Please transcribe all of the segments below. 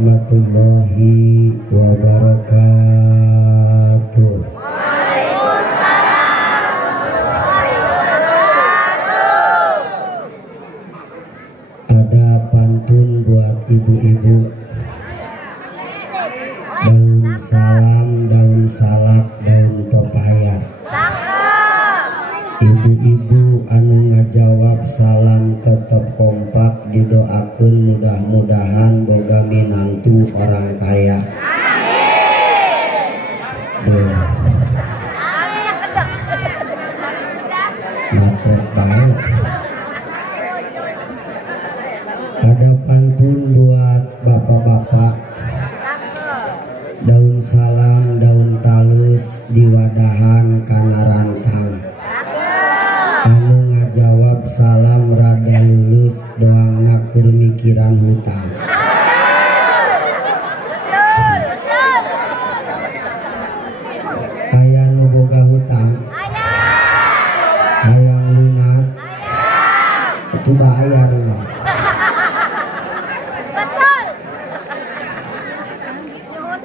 warahmatullahi wabarakatuh. Waalaikumsalam warahmatullahi wabarakatuh. Ada pantun buat ibu-ibu. Daun salam, daun salak, daun pepaya. Ibu-ibu anu ngajawab salam tetap kompak, didoakeun mudah-mudahan boga minantu orang kaya. Amin. Matur bae. Ada pantun buat bapak-bapak. Daun salam, daun talus, diwadahan kana rantang. Anu ngajawab salam rada lulus, doangna keur mikiran hutang. Aya nu boga hutang? Hayang lunas? Itu bahaya rumah.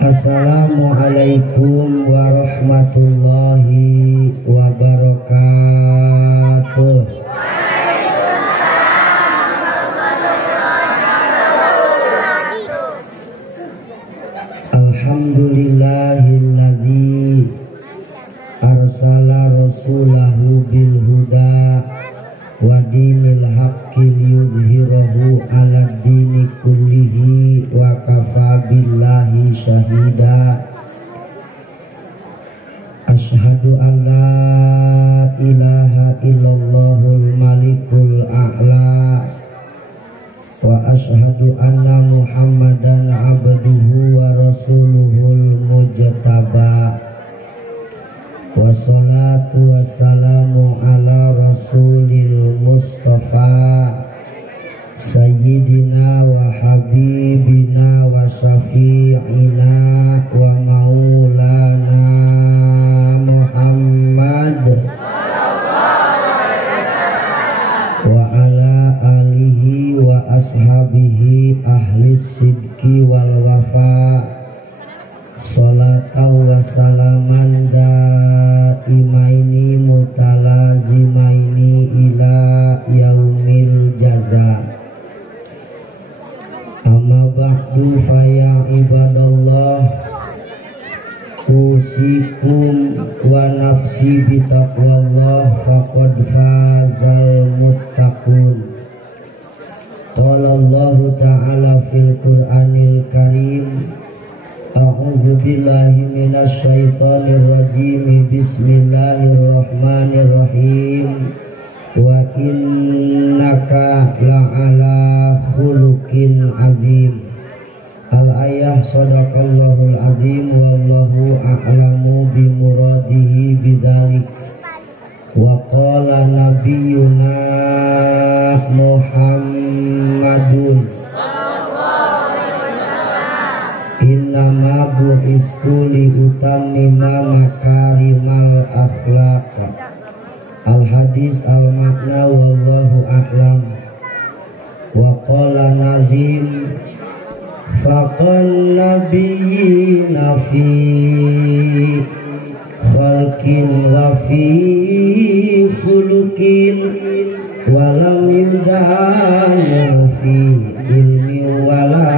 Assalamualaikum warahmatullahi wabarakatuh. Alhamdulillahilladzi arsala rasulahu bil huda wa dinil haqqi liyudhhirahu 'alad dini kullihi wa kafa billahi syahida. Asyhadu an la ilaha illallahul malikul a'la wa asyhadu anna muhammadan abduhu wa rasuluhul mujtaba. Wassalatu wassalamu ala rasulil mustafa sayyidina wa habibina wa syafi'ina wa maulana Muhammad wa ala alihi wa ashabihi ahli sidki wal wafa. Salatan wa salaman daimaini mutalazimaini ila yaumil jaza. Amma ba'du fa ya ibadallah, usikum wa nafsi bitaqwallah faqad fazal muttaqun. Qala Allah ta'ala fil Qur'anil Karim, a'udzu billahi minasy syaithanir rajim. Bismillahirrahmanirrahim. Wa innaka la'ala khuluqin azim. Al-ayah sadaqallahul azim wallahu a'lamu bimuradihi bidzalik. Wa qala nabiyyuna Muhammadun innama bu'istu li utammima makarimal akhlaq. Al-hadis al-makna wallahu a'lam. Wa qala nazim faqan nabiyina fi khalqin wa fi khuluqin wa lam yudhana fi ilmi wala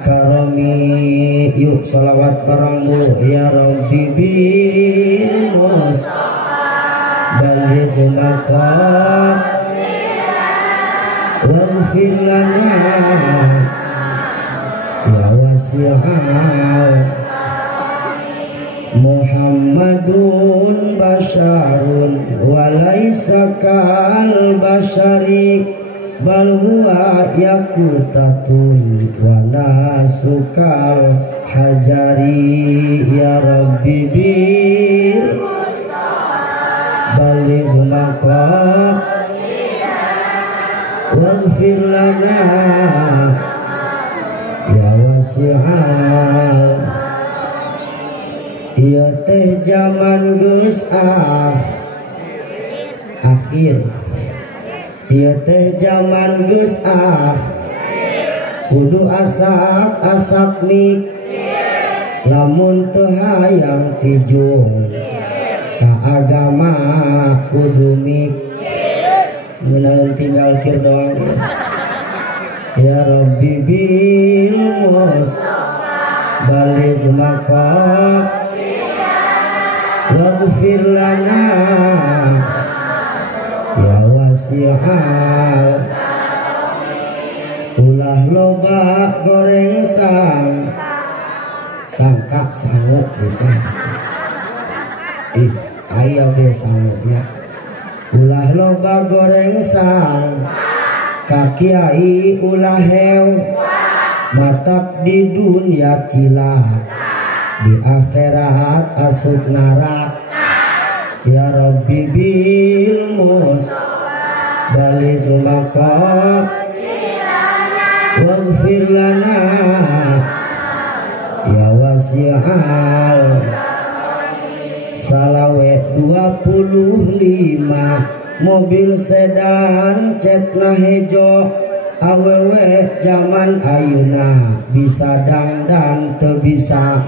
karami. Yuk salawat bareng ya Rabbi bil Mustafa balligh maqasidana waghfir lana ya wasi'al. Muhammadun basyarun wa laisa kal basyari bal huwa yakutatun wa nasukal hajari. Ya Rabbi bil baligh maqasidana waghfir lana ya wasi'al. Ieu teh zaman geus akhir. Ieu teh zaman geus kudu asak mik lamun teu hayang tijung ka agama kudu mik menaun tinggal kir doang ya Rabbi bil mus balik maqam waghfir lana ya wasi'al ulah loba goreng sangka sanggup bisa ayo deh sanggupnya ulah loba goreng kakiai ulah hew matak di dunia cilak di akhirat asup narak ya Rabbi bil mus balik maqam waghfir lana ya wasi'al salawat 25 mobil sedan cetna hejo awewe zaman ayeuna bisa dangdang teu bisa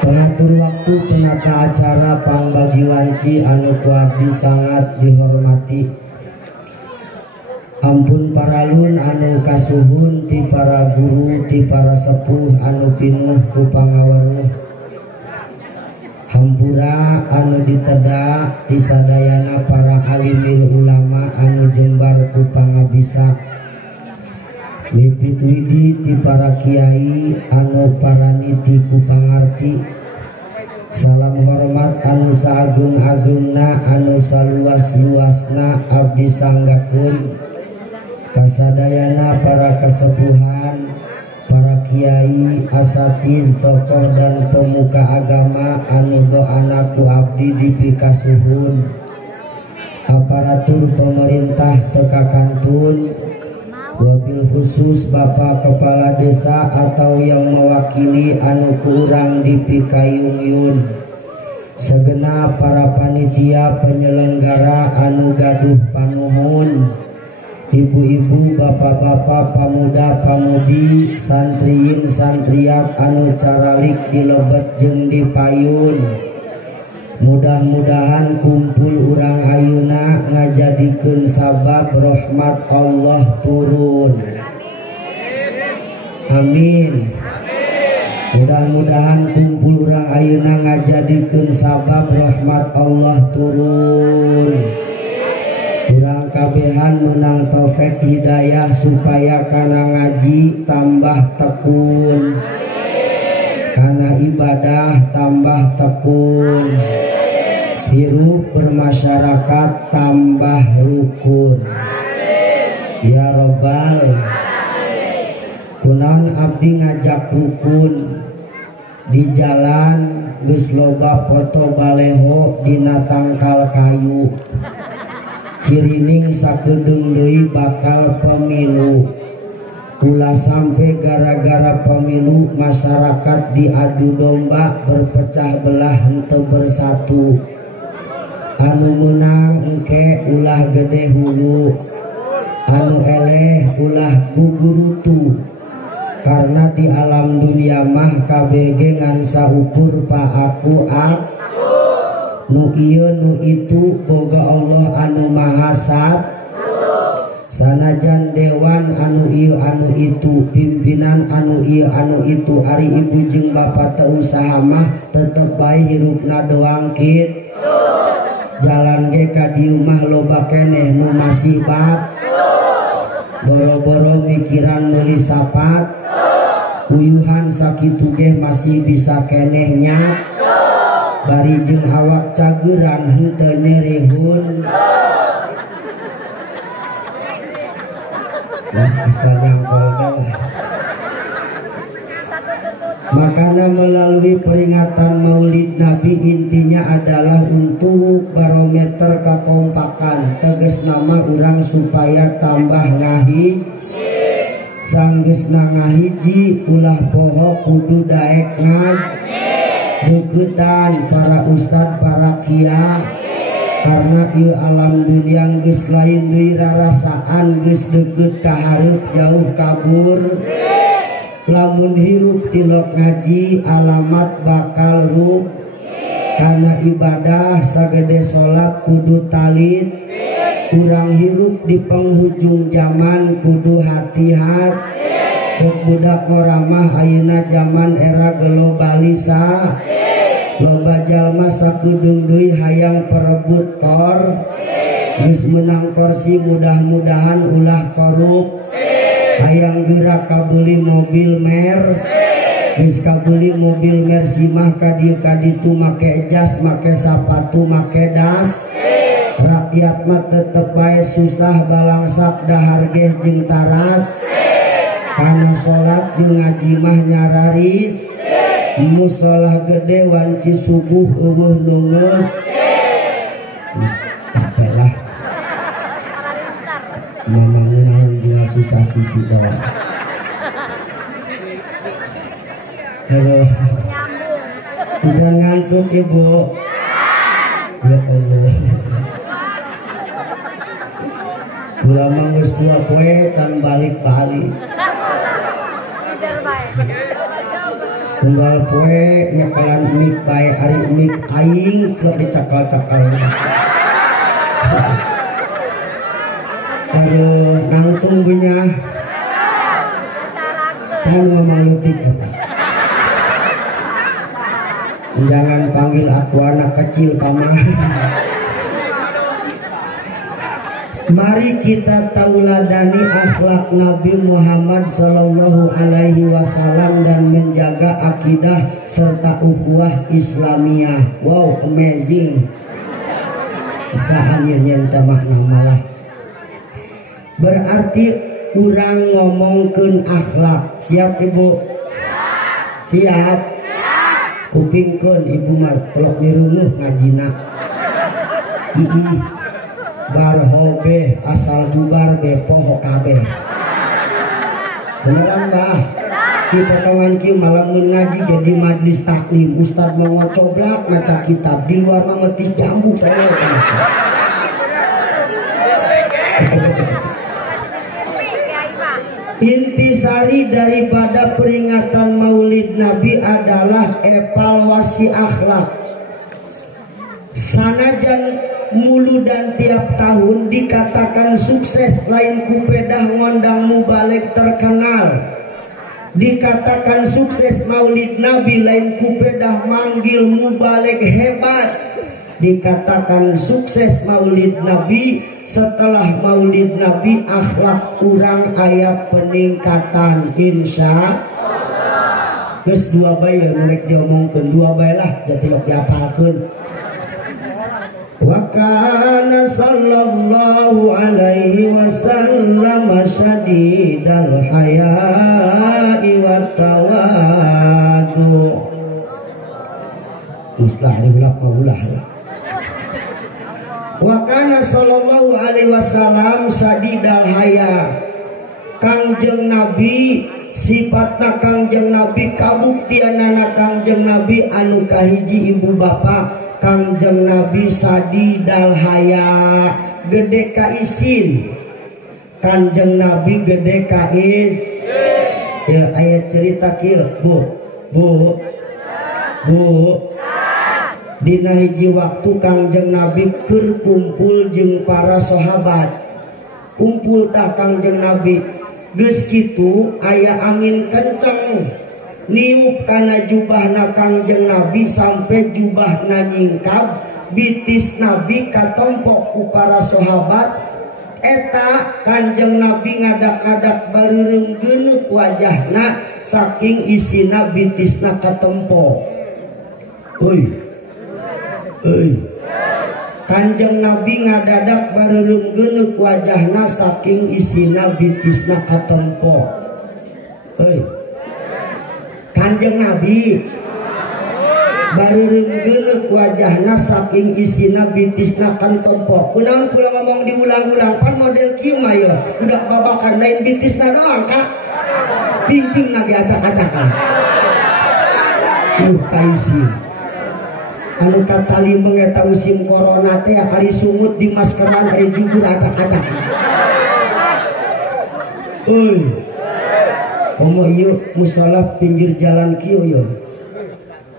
pengatur waktu penata acara pangbagi wanci anu ku abdi sangat dihormati. Ampun paralun anu kasuhun ti para guru ti para sepuh anu pinuh ku pangaweruh. Hampura anu diteda ti sadayana para alimil ulama anu jembar ku pangabisa. Mipit widi ti para kiai anu paraniti ku pangarti. Salam hormat anu saagung-agungna anu saluas-luasna abdi sanggakeun kasadayana para kasepuhan, para kiai, asatid, tokoh dan pemuka agama anu doana ku abdi dipikasuhun. Aparatur pemerintah tekakantun, wabil khusus Bapak Kepala Desa atau yang mewakili anu kurang dipikayung-yun, segenap para panitia penyelenggara anu gaduh panuhun, ibu-ibu, bapak-bapak, pamuda, pamudi, santriin, santriat anu caralik dilebet jeung dipayun. Mudah-mudahan kumpul urang ayeuna ngajadikeun sabab rahmat Allah turun. Amin. Mudah-mudahan kumpul urang ayeuna ngajadikeun sabab rahmat Allah turun. Urang kabehan menang taufik hidayah supaya kana ngaji tambah tekun, kana ibadah tambah tekun, hirup bermasyarakat tambah rukun. Ya Rabbal kunaon abdi ngajak rukun di jalan geus loba foto baleho dina tangkal kayu. Cirining sakedeung deui bakal pemilu. Ulah sampai gara-gara pemilu masyarakat diadu domba berpecah belah henteu bersatu. Anu menang engke ulah gede hulu, anu eleh ulah gugurutu. Karena di alam dunia mah kabeh ngan saukur pa aku nu ieu nu itu boga Allah anu maha sat. Sanajan dewan anu ieu anu itu, pimpinan anu ieu anu itu, ari ibu jeung bapak teu usaha mah tetep bae hirupna doang kit. Jalan ge ka dieu mah loba keneh nu masih bat. Boro-boro mikiran meuli sapat. Uyuhan sakitu ge masih bisa keneh nya. Bari jeung awak cageran henteu nerehun. Bisa nyangkol. Makanya melalui peringatan Maulid Nabi intinya adalah untuk barometer kekompakan, tegas nama orang supaya tambah ngahi sanggeusna ngahiji ulah poho kudu daek deketan para ustad para kiai karena ieu alam dunia geus lain deui rarasaan geus deukeut ka hareup jauh kabur lamun hirup tilok ngaji alamat bakal rup karena ibadah sagede salat kudu talit kurang hirup di penghujung zaman kudu hati-hati cek budak moramah ayeuna zaman era globalisa loba jalma sakedeung deui hayang perebut kor geus menang kursi mudah-mudahan ulah korup hayang geura kabeli mobil mer geus kabeli mobil Mercy mah kadieu kaditu make jas make sapatu make das rakyat mah tetep bae susah balangsak dahar geh jeung taras kana salat jeung ngaji mah nyararis musola gede wanci subuh eueuh nungeus geus capek lah mamang dia susah sisi doang. Halo jangan ngantuk ibu ya Allah ulama geus tua poe can balik-balik tunggal poe nyakalan mik bae ari mik aing keur dicakal-cakal aduh nangtung punya saya ngomong letik jangan panggil aku anak kecil pamah. Mari kita tauladani akhlak Nabi Muhammad Sallallahu Alaihi Wasallam dan menjaga akidah serta ukhuwah Islamiyah. Wow, amazing. Sahanya nyenta makna malah. Berarti kurang ngomongkeun akhlak. Siap ibu? Siap. Kupingkeun ibu mah telok dirunguh ngajina. Barhobe asal bubar be poho kabeh. Beneran bah? Di potongan kieu malam ngaji jadi majlis taklim. Ustad mau ngocoblak maca kitab di luar mah metis jambu teh. Intisari daripada peringatan Maulid Nabi adalah evaluasi akhlak. Sanajan mulu dan tiap tahun dikatakan sukses lain kupedah ngondang mubalik terkenal, dikatakan sukses Maulid Nabi lain kupedah manggil mubalik hebat, dikatakan sukses Maulid Nabi setelah Maulid Nabi akhlak kurang aya peningkatan insya Allah. Geus dua bae rek diomongkeun dua bae lah jatiok diapalkeun. Wa kana sallallahu alaihi wasallam syadidal haya'i wat tawadu. Muslah diulah paulah. Wa kana sallallahu alaihi wasallam syadidal haya. Kangjeng Nabi sifatna Kangjeng Nabi kabuktianana Kangjeng Nabi anu kahiji ibu bapak Kangjeng Nabi sadidal haya gede ka isin. Kangjeng Nabi gede ka isin. Ya aya cerita kieu bu dina hiji waktu Kangjeng Nabi keur kumpul jeung para sahabat. Kumpul tah Kangjeng Nabi geus kitu aya angin kenceng niup kana jubahna Kangjeng Nabi sampai jubahna nyingkap bitis Nabi katompok ku para sahabat. Eta Kangjeng Nabi ngadak-ngadak bareureum geuneuk wajahna saking isina bitisna katempo. Kanjeng Nabi ngadadak bareureum geuneuk wajahna saking isina bitisna katempo. Kanjeng Nabi bareureum geuleuh wajahna saking isina bitisna kan tompo. Kunaon kula ngomong diulang-ulang pan model kieu mah ya udah babakan lain bitisna doang Kak. Pingpingna ge acak-acakan. Kaisi anu katali mengeta usim corona teh ari sumut di maskeran ari jujur acak-acak. Euy. Komo ieu musola pinggir jalan kieu yo.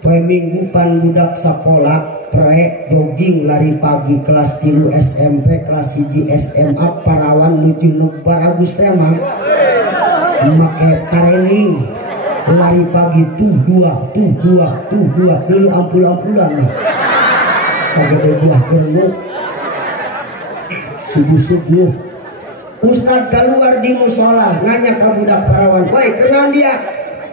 Poe Minggu pan budak sakola prek jogging lari pagi kelas 3 SMP kelas 1 SMA Parawan nuju Nubar Agus teh mah make training lari pagi tuh dua dulu ampul-ampulan mah sagede buah kermuk subuh-subuh Ustad keluar di musola nanya ke budak Parawan, woi kenal dia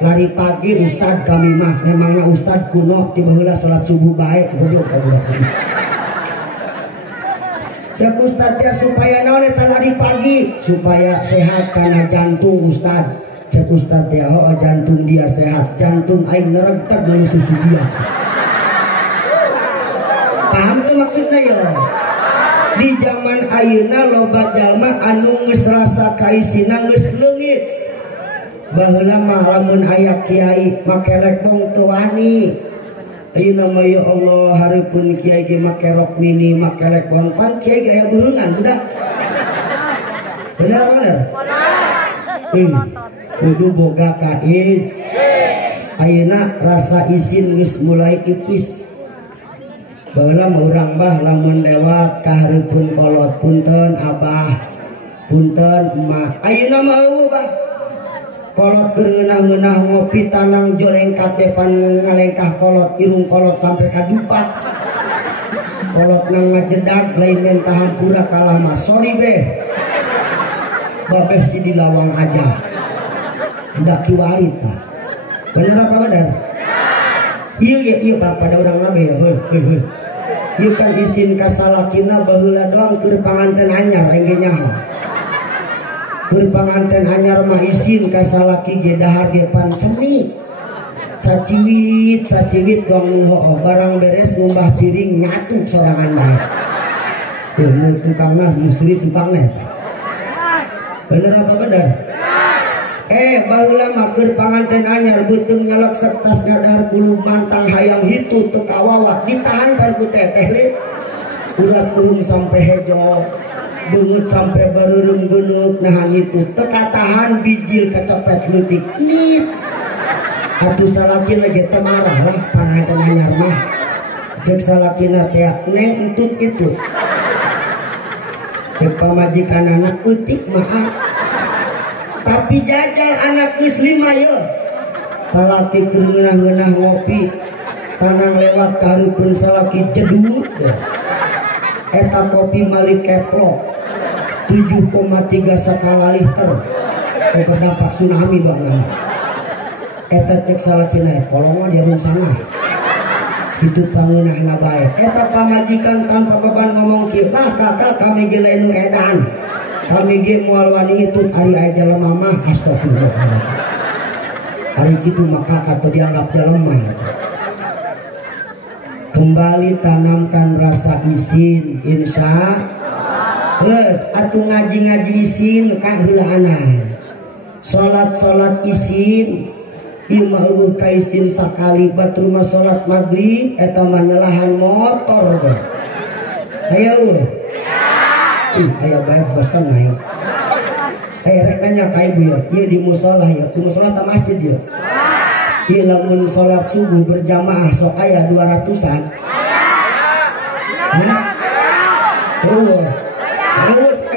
lari pagi Ustad kami mah memangnya Ustad kuno tiba heula salat subuh baik goblok ka budak cek Ustad ya supaya naon eta lari pagi supaya sehat karena jantung Ustad cek Ustad ya oh jantung dia sehat jantung aing neregteg dari susu dia paham tuh maksudnya ya di zaman ayeuna loba jalma anu geus rasa kaisina geus leungit baheula mah lamun aya kiai make lekbong teu wani ayeuna mah ya Allah hareupeun kiai ge make rok mini make lekbong pan kiai ge aya beungan budak bener kudu boga kais ayeuna rasa isin geus mulai ipis baheula mah urang bah lamun lewat ka hareupeun kolot punten abah punten emak ayeuna mah eueuh bah kolot berenang-enang ngopi tanang jolengkat depan ngalengkah kolot irung kolot sampai kadupat kolot nang ngajedak lain mentah hampura kalah mah sorry beh babeh si di lawang aja ndak kiwarit bener apa bener iya pak pada orang lama ya iya kan isin kasalakina baheula doang keur panganten anyar engge nyaho keur panganten anyar mah isin kasalaki ge dahar ge pan ceni saciwit doang nu barang beres ngumbah piring nyatu sorangan bae nu tukangna justru tukangna bener apa bener baheula mah keur panganten anyar beuteung nyalak sektas dahar kulub mantang hayang hitu teu kawawa ditahan pan ku teteh le urat tuhung sampai hejo beungeut sampai bareureum geuneup nahan itu teu katahan bijil kecepet leutik nit atuh salaki lagi teu marah lah panganten anyar mah cek salakina teh neng entut kitu cek pamajikanana eutik mah tapi jajal anak muslim ayo salaki keur ngeunah-ngeunah ngopi tanang lewat karupeun salaki jedut eta kopi Malik keplok 7,3 skala liter berdampak tsunami bang eta cek salaki naik kolongan di rumah sana hidup sangeunahna bae eta pamajikan tanpa beban ngomong kieu lah kakak kami ge lain nu edan kami ge moal wani itu ari aya jalema mah astagfirullah hari kitu maka kata dianggap jalema kembali tanamkan rasa isin insya geus atuh ngaji isin ka heulaanan salat isin ieu mah eueuh ka isin sakali batur mah salat maghrib eta mah nyalahan motor ayo ayah baik bosan naik rek nanya ka ibu ya iya di musola ya di musola tak masjid ya iya lamun sholat subuh berjamaah sok ayah 200-an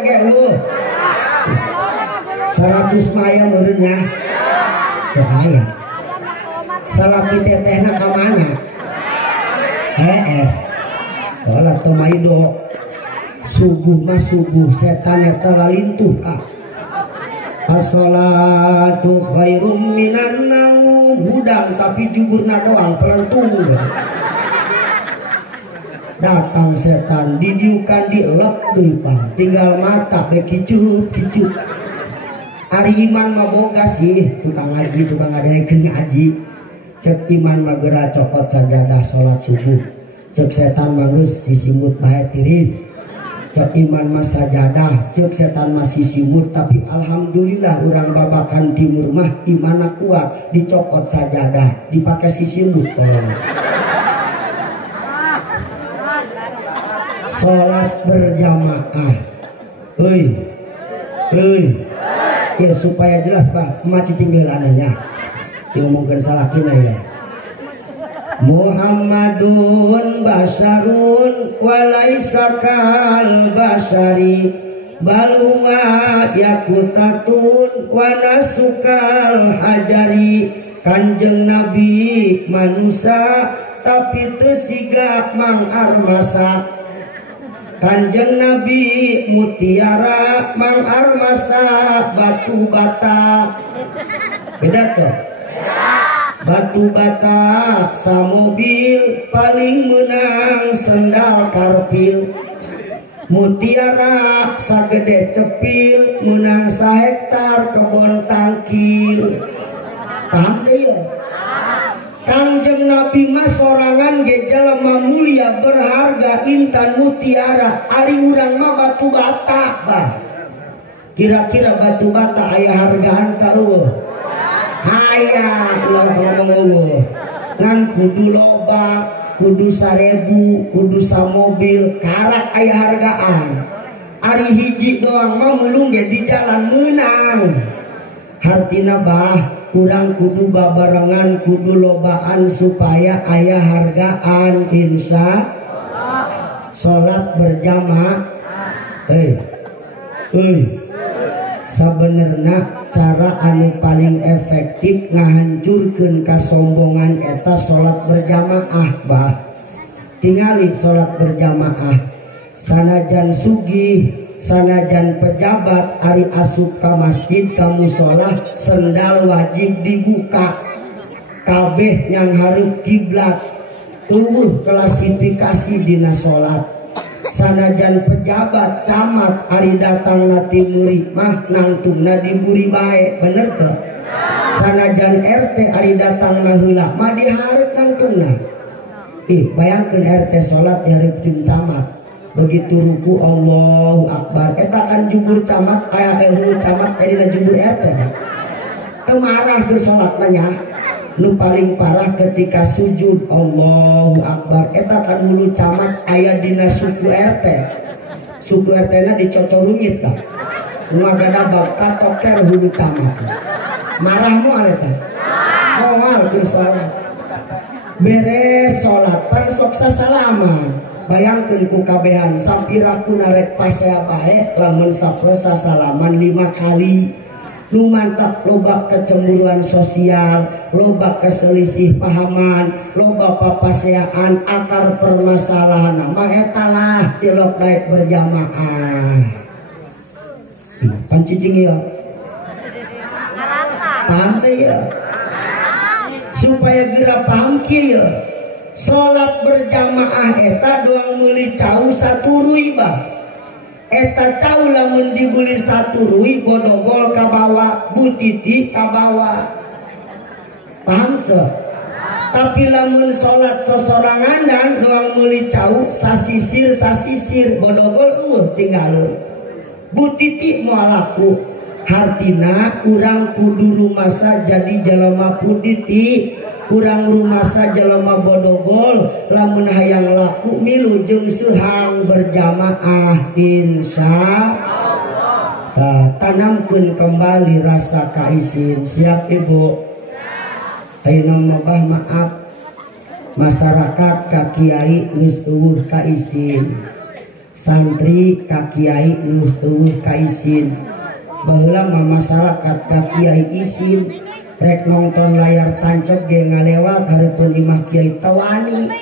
cekage 100 maya meureunnya teu aya salaki tetehna ka mana wala teu maido subuh mah subuh setan eta lalintuh kak as-salatu khairum minan naum hudang tapi juburna doang pelentung datang setan didiukan dielep depan tinggal mata bae kicup ari iman mah boga sih tukang ngaji tukang ngadekeun ngaji cek iman magera cokot sajadah salat subuh, cek setan magus sisimut bae tiris, cek iman mas sajadah, cek setan masih simut. Tapi alhamdulillah orang babakan timur mah imana kuat, dicokot sajadah dipakai sisimut. Salat berjamaah, ya supaya jelas Pak, macicing gelananya diomongkan salah kina ya. Muhammadun basarun walaisa kal basari bal huwa yakutatun wa nasukal hajari. Kanjeng Nabi manusia tapi tersiga mang armasa. Kanjeng Nabi mutiara mang armasa batu bata. Beda tuh. Batu bata samobil paling menang sendal karpil. Mutiara sagede cepil menang sahektar kebon tangkil. Paham deh ya? Kanjeng Nabi mas sorangan ge jalema mulia berharga intan mutiara. Ari urang mah batu bata bah. Kira-kira batu bata aya hargaan ta eueuh? Aya ulah ngomong eueuh. Ngan kudu loba, kudu 1000, kudu samobil, karak aya hargaan. Ari hiji doang mah meulung ge di jalan meunang. Hartina bah kurang kudu babarengan, kudu lobaan supaya ayah hargaan. Insya salat berjamaah sabenerna cara anu paling efektif ngahancurkeun kasombongan eta salat berjamaah bah. Tingali salat berjamaah sanajan sugih sanajan pejabat ari asup ka masjid ka mushola sendal wajib dibuka kabeh yang hareup kiblat tuwuh klasifikasi dina salat. Sanajan pejabat camat ari datang na timuri mah nangtungna diburi bae bener tuh. Sanajan RT ari datang na heula mah dihareup nangtungna. Bayangkeun RT salat dihareup jeung camat. Begitu ruku Allahu Akbar eta kan jubur camat aya hulu camat dina jubur RT teu marah keur salat nya. Nu paling parah ketika sujud Allahu Akbar eta kan hulu camat aya dina suku RT. Suku RT na dicocorungit tah nu agana bab katoker hulu camat marah moal eta moal keur salat beres salat pan sok sasalaman. Bayangkeun ku kabehan sampiraku narek pasea bae lamun saprosa salaman 5 kali. Nu mantap loba kecemburuan sosial, loba keselisih pahaman, loba papaseaan akar permasalahan mah eta lah tilok daek berjamaah. Pan cicing ya. Paham teh ya. Supaya geura paham kieu. Salat berjamaah eta doang meuli cau saturui bah. Eta cau lamun dibeli saturui bodogol ka bawah, butiti ka bawah. Paham tuh? Tapi lamun salat sosorangan dan doang meuli cau sasisir bodogol tinggalin. Butiti moal laku. Hartina urang kudu rumasa jadi jalema putiti. Urang rumasa jelema bodogol lamun hayang laku milu jeung seuhang berjamaah insya Allah. Tanamkeun kembali rasa kaisin. Siap ibu? Ayeuna mah maaf masyarakat ka kiai geus eueuh kaisin. Santri ka kiai geus eueuh kaisin. Baheula mah masyarakat ka kiai isin rek nonton layar tancap ge ngalewat hareupeun imah kiai tawani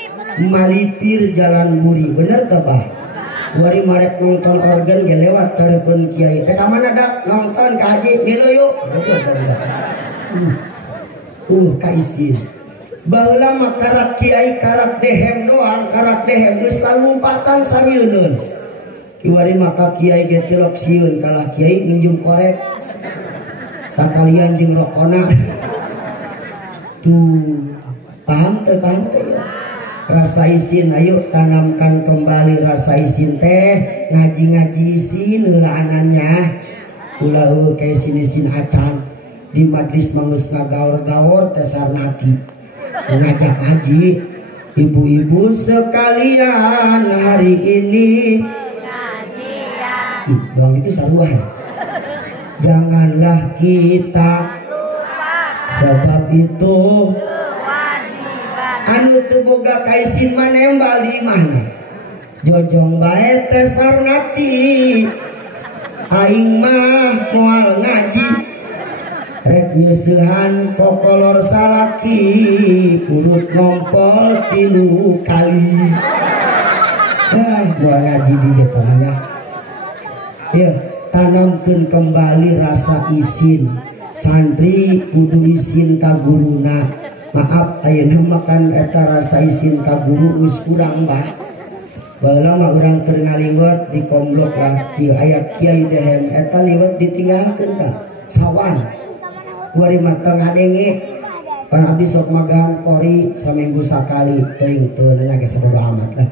malipir jalan buri bener teh bah. Wari marek nonton organ ge lewat hareupeun kiai ka mana dak nonton ka haji milu yuk kaisin. Baheula mah karak kiai karak dehem doang karak dehem geus talumpatan sarieun. Kiwari maka kiai ge tilok sieun kalah kiai minjem korek sakalian jeung rokona tuh Paham teh ya. Rasa isin ayo tanamkan kembali rasa isin teh, ngaji-ngaji isin heulaanannya. Ulah kayak isin acan di majlis mangus ngagaor-gaor teh sarnati ngajak haji. Ibu-ibu sekalian hari ini doang itu sarua. Janganlah kita sebab itu anu teu boga kaisin manembal di mana jojong bae teh sarnati aing mah moal ngaji rek nyeusehan kokolor salaki urut ngompol 3 kali moal ngaji di betulnya ya. Tanamkeun kembali rasa isin santri kudu isin ka guruna. Maaf ayeuna makan eta rasa isin ka guru geus kurang bah. Baheula mah urang keur ngaliwat di komblok lah kieu aya kiai dehem eta liwat ditinggalkeun ka sawan. Kuari mah teu ngadenge pan abdi sok magahan kori saminggu sakali teuing teu nya geus bodo amat lah.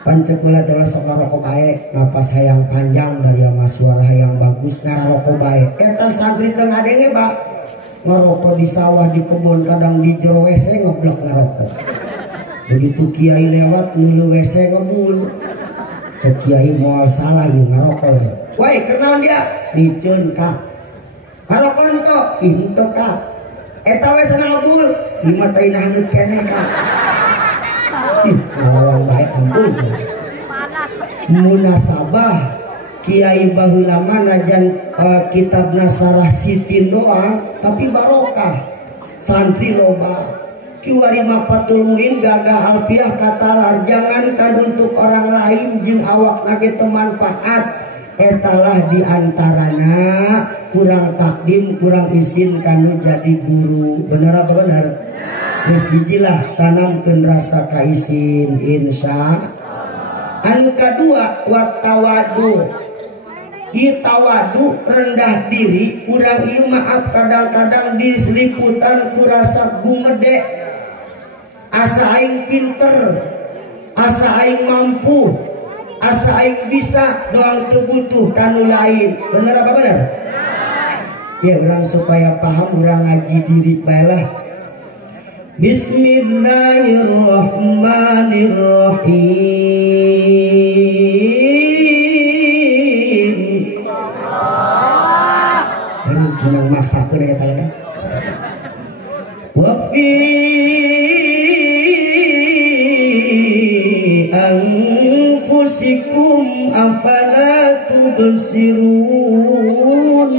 Pancekula telah sok ngarokok bae, napas hayang panjang dari ama suara hayang bagus ngarokok bae. Eta santri teu ngadenge Pak. Ngerokok di sawah di kebun kadang di jero WC ngoblok ngerokok. Begitu kiai lewat nulu WC ngebul. Cek kiai moal salah ieu ngerokok. Woi, kenaon dia? Diceun Kak. Ngerokok ento, ento Kak. Eta we sana ngebul, ieu mah teh handeup keneh Kak. Ngawang baik ampun. Munasabah kiai baheula mah najan kitab nasarah sitin doang tapi barokah santri loba kiwari mapatul muin gagah alfiah katalar jangankan untuk orang lain jeung awak nage teu manfaat etalah diantarana kurang takdim kurang isin kanu jadi guru. Bener apa bener? Geus hijilah tanamkeun rasa kaisin insya. Anu kadua watawadu. Ieu tawadu rendah diri urang ieu maaf kadang-kadang diseliputan ku rasa gumede. Asa aing pinter, asa aing mampu, asa aing bisa doang teu butuh kanu lain. Bener apa bener? Ya urang supaya paham urang ngaji diri bae lah. Bismillahirrahmanirrahim. Jangan maksakeun eta ya. Wa fi anfusikum afala tubsirun.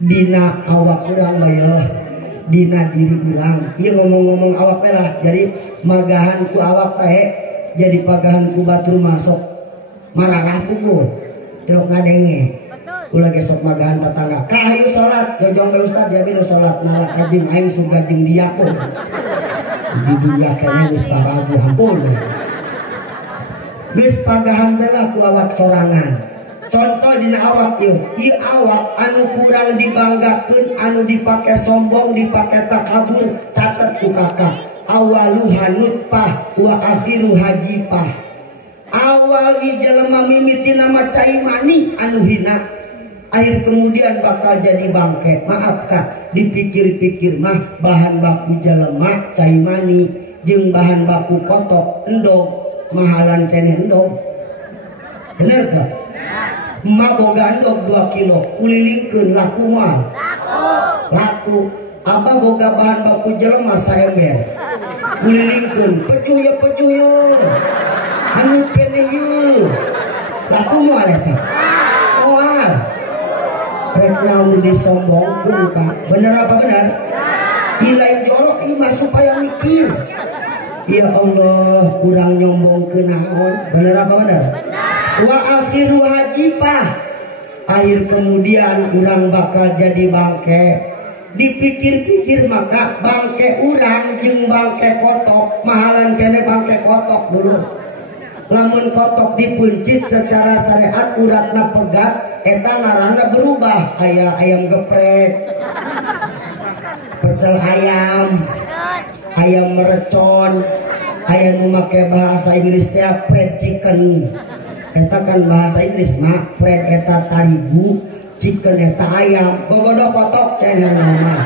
Dina awak urang bae dina diri urang ieu ngomong-ngomong awak teh lah jadi magahan ku awak teh jadi pagahan ku batur masuk mararah pukul telok ngadenge ulah ge sok magahan tatangga ka hayu salat jojong we ustad ya bino salat narak kajing aing surga jeung dia pun di dunia kene geus paraji ampun geus pagahan teh lah ku awak sorangan. Contoh dina awak ieu awak anu kurang dibanggakeun anu dipake sombong dipake takabur catet ku kakak awaluha nutfah wa akhiru hajipah. Awal di jelema mimiti nama cai mani anu hina akhir kemudian bakal jadi bangke. Maaf Kak dipikir-pikir mah bahan baku jelema cai mani jeung bahan baku kotok endog mahalan keneh endog. Bener Kak? Ma boga endog 2 kilo kulilingkeun laku moal laku abah boga bahan baku jelema saember kulilingkeun pecuyo anu keneh yeuh laku moal eta moal rek naon disombongkeun Kak. Bener apa bener? Ilain jorok imah supaya mikir ya Allah kurang nyombongkeun naon. Bener apa bener? Wa akhiru hajipah akhir kemudian urang bakal jadi bangke. Dipikir-pikir maka bangke urang jeung bangke kotok mahalan kene bangke kotok dulu. Lamun kotok dipuncit secara syariat uratna pegat eta ngaranna berubah aya ayam geprek percel ayam, ayam merecon, ayam memakai bahasa Inggris teh fried chicken. Eta kan bahasa Inggris mah fried eta tarigu, chicken eta ayam, bogodo kotok cenah.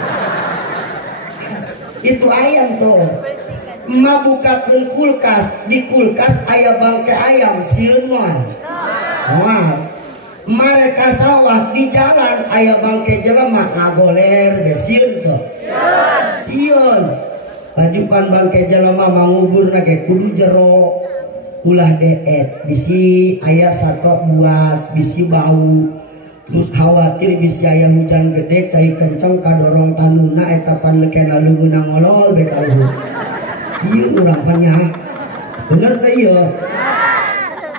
Itu ayam tuh. Emak bukakeun kulkas, di kulkas aya bangke ayam sieun moal. Moal. Mereka sawah di jalan aya bangke jelema ngagoler ge sieun tuh. Sieun. Lajupan bangke jelema manguburna ge kudu jero. Ulah deet, bisi aya satok buas, bisi bau. Terus khawatir bisi aya hujan gede cai kenceng kadorong tanuna eta pan lekena leungeuna ngolol be ka luhur. Sieun urang pannya. Bener teh ieu?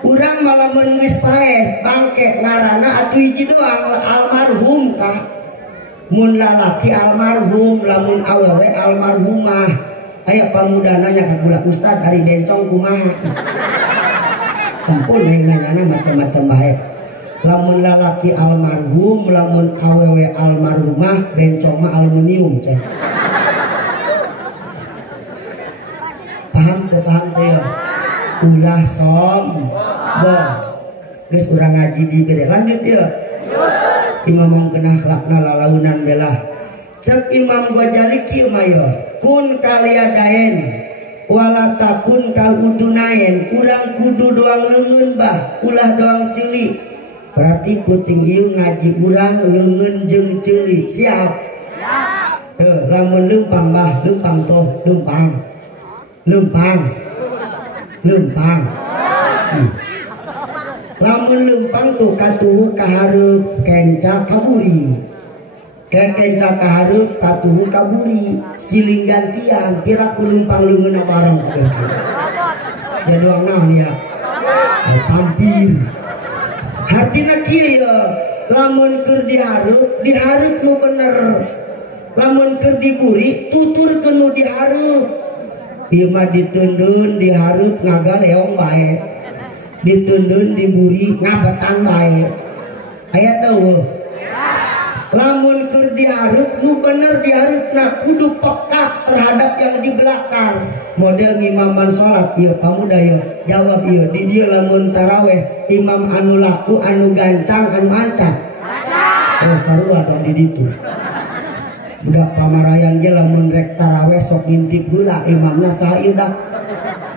Urang malah mun geus paeh bangke ngaranna atuh hiji doang almarhum kah. Mun lalaki almarhum, lamun awewe almarhumah. Aya pamudana nya ka kula ustad ari bencong kumaha. Sampun yang nanyana macam-macam bae. Lamun lalaki almarhum, lamun awewe almarhumah, bencong mah aluminium cen. Paham teh ulah som boh geus urang ngaji di bere lanjut ya imam mong kena akhlakna lalaunan belah cek Imam Ghazali kieu mayor kun kaliadaen wala takun kal udunaen urang kudu doang leungeun bah ulah doang ceuli berarti puting ieu ngaji urang leungeun jeung ceuli siap lamun leumpang bah leumpang toh leumpang lamun leumpang tuh katuhu kahareup kenca kaburi kenca kahareup katuhu kaburi siling gantian pira ku leumpang leungeunna bareng ya doang naon ya tampil hartina kieu ya lamun keur dihareup nu bener lamun keur diburi tuturkeun nu dihareup. Ieu mah ditundun dihareup ngagaleong bae. Ditundun diburi ngabetan bae. Aya teu? Lamun keur dihareup nu bener dihareupna kudu peka terhadap yang di belakang. Model ngimaman salat ieu pamuda ieu. Jawab ieu di dieu lamun taraweh imam anu laku anu gancang anu ancak. Oh sarua dong di ditu. Budak pamarayan ge lamun rek taraweh sok ngintip heula imamna saha ieu dah.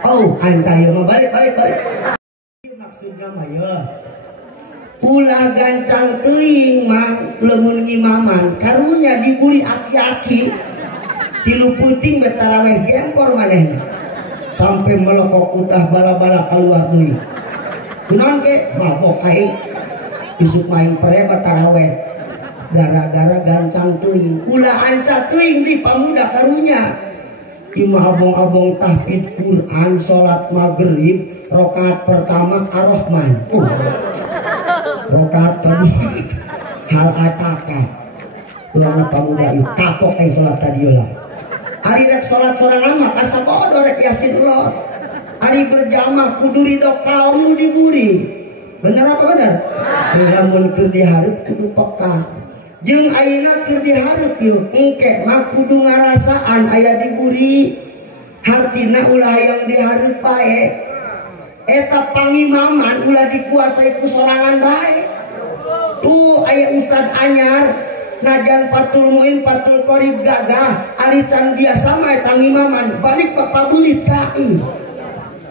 Oh, anca ieu mah balik. Maksudna mah ieu. Ulah gancang teuing mah lamun ngimaman karunya diburi aki-aki. Tilu puting be taraweh gempor manehna. Sampai melokok utah bala-bala keluar deui. Kunaon ke? Mabok aing. Isuk main pereba taraweh. Gara-gara gancang teuing ulah anca teuing di pamuda karunya imah abong-abong tahfidz Quran salat maghrib rakaat pertama ar-Rahman rakaat kedua hal ataka urang pamuda ieu kapok aya salat tadi lah ari rek salat sorangan mah kasapodo rek yasin ulos ari berjamaah kudu ridho kaum nu diburi bener apa bener lamun keur dihareup kudu peka jeung ayeuna keur dihareup yeuh engke mah kudu ngarasaan aya diburi hartina ulah yang dihareup bae eta pangimaman ulah dikuasai ku sorangan bae tuh aya ustad anyar najan patul muin patul qorib gagah ari can biasa mah eta ngimaman balik papabulit kai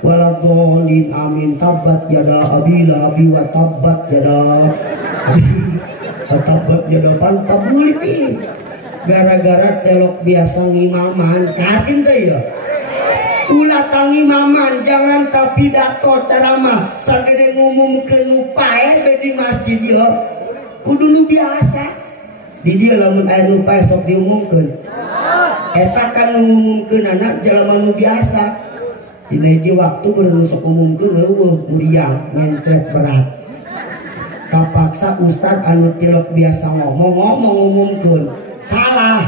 waladhdallin amin tabbat yada abila abi wa tabbat yada tabat ya depan pabuli gara-gara telok biasa ngimaman katin teh ya ulah tangimaman jangan tapi pidato ceramah sagede ngumumkeun nu pae di masjid ya kudu nu biasa di dieu lamun aya nu pae sok diumumkeun eta kan ngumumkeun anak jelema nu biasa dina hiji waktu beuneu sok ngumumkeun eueuh muriang ngencret berat kapaksa ustad anu tilok biasa ngomong ngumumkeun salah.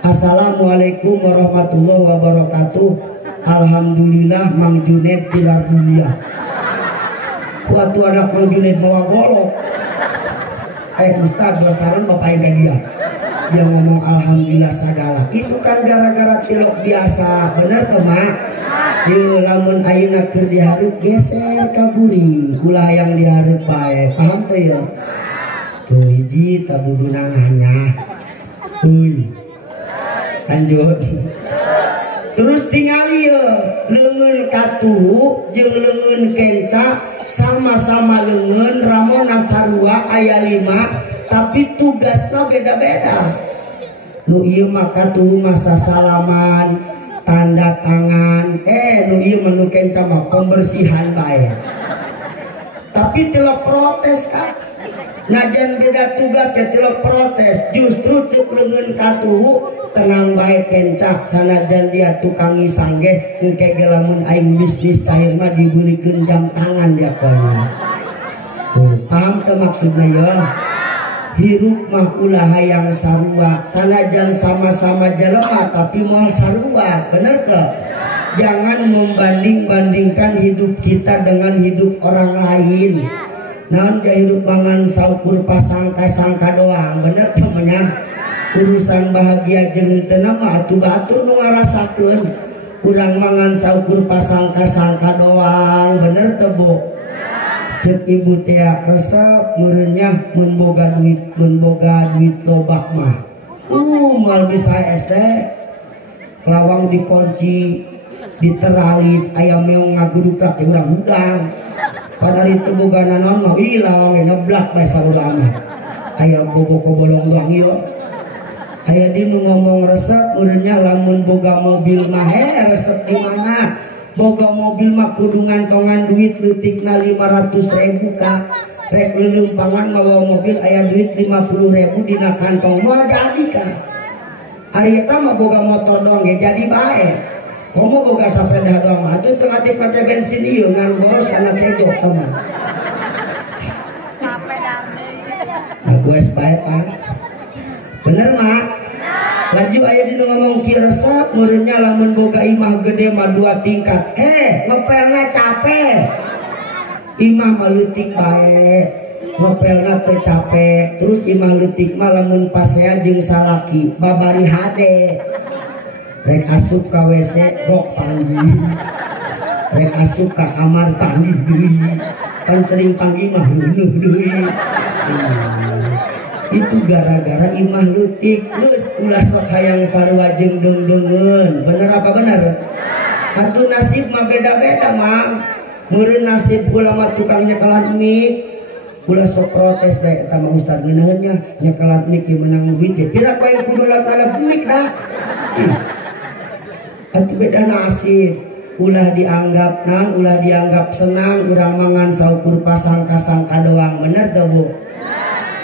Assalamualaikum warahmatullahi wabarakatuh. Alhamdulillah Mang Junaid tilar dunia. Waktu anak Mang Junaid bawa golok ustad dosaran bapak dia Dia ngomong alhamdulillah segala. Itu kan gara-gara tilok biasa, bener teman. Yuk lamun ayeuna keur dihareup geser ka buri, ulah yang dihareup bae. Paham teh ya? Tuh hiji tabudu nangahnya. Lanjut. Terus tingali ya leungeun katuhu jeung leungeun kenca sama-sama leungeun ramona sarua aya 5 tapi tugasna beda-beda. Nu ieu mah katuhu masa salaman, tanda tangan, nu ieu mah nu kenca mah pembersihan bae. Tapi telok protes kan. Najan beda tugas ke tilok protes, justru cek leungeun katuhu tenang baik kencak sanajan dia tukangi sanggeh engke gelamun aing bisnis cair mah dibulikeun jam tangan dia konya. Paham teu maksudna ya? Hirup mah ulah hayang sarua, sanajan sama-sama jelema tapi moal sarua, bener teu? Jangan membanding-bandingkan hidup kita dengan hidup orang lain. Naon ka hirup mangan saukur pasangka-sangka doang, bener temennya. Urusan bahagia jeung teu mah atuh batur nu ngarasakeun. Urang mangan saukur pasangka-sangka doang, bener teu Bu? Cek ibu teh resep meureunnya mun boga duit loba mah. Moal bisa SD. Lawang dikunci, diteralis, aya meong ngaguduprak teh urang hudang. Padahal itu boga nanon mah ilang ngeblak bae saurang mah. Aya bogo bolong doang ieu. Aya di nu ngomong resep urangnya lamun boga mobil mah resep di mana? Boga mobil mah kudu ngantongan duit leutikna 500.000 ka. Rek leuleumpangan mawa mobil aya duit 50.000 dina kantong moal jadi ka. Ari eta mah boga motor doang ge jadi bae. Komo boga sepeda doang mah atuh teu ati pake bensin ieu ngan boros anak ejo teman. Bagus bae Pak. Bener mak? Laju aya dinu ngomong ki resep meureunnya lamun boga imah gede mah 2 tingkat. Ngepelna capek. Imah mah leutik bae. Ngepelna teu capek. Terus imah leutik mah lamun pasea jeung salaki babari hade. Rek asup ka WC gok panggih. Rek asup ka kamar panggih deui. Kan sering panggih mah heueuh deui. Itu gara-gara imah leutik. Geus ulah sok hayang sarua jeung deung-deungeun. Bener apa bener? Atuh nasib mah beda-beda Mang. Meureun nasib kula mah tukang nyekelan mik. Ulah sok protes bae eta mah ustad ngeuneun nya nyekelan mik ieu menang duit ge. Pira koe kudu lalap mik dah. Atuh beda nasib. Ulah dianggap ulah dianggap senang urang mangan saukur pasangka-sangka doang. Bener teu Bu?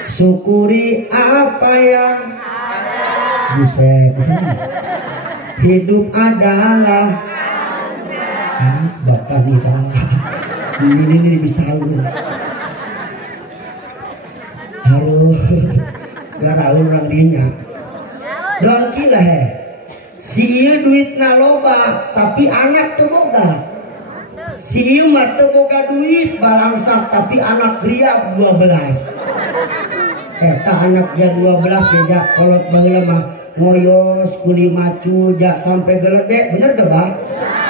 Syukuri apa yang ada. Buset. Hidup adalah Bapak nih Pak. Ini bisa Haruh ngaraun orang dinya. Don kila si ieu duitna loba tapi anak teu boga. Si ieu mah teu boga duit balangsak tapi anak ria 12. Eta anaknya 12 geja kolot baheula mah ngoyos kuli macu jak sampai geledek, bener teu Bang?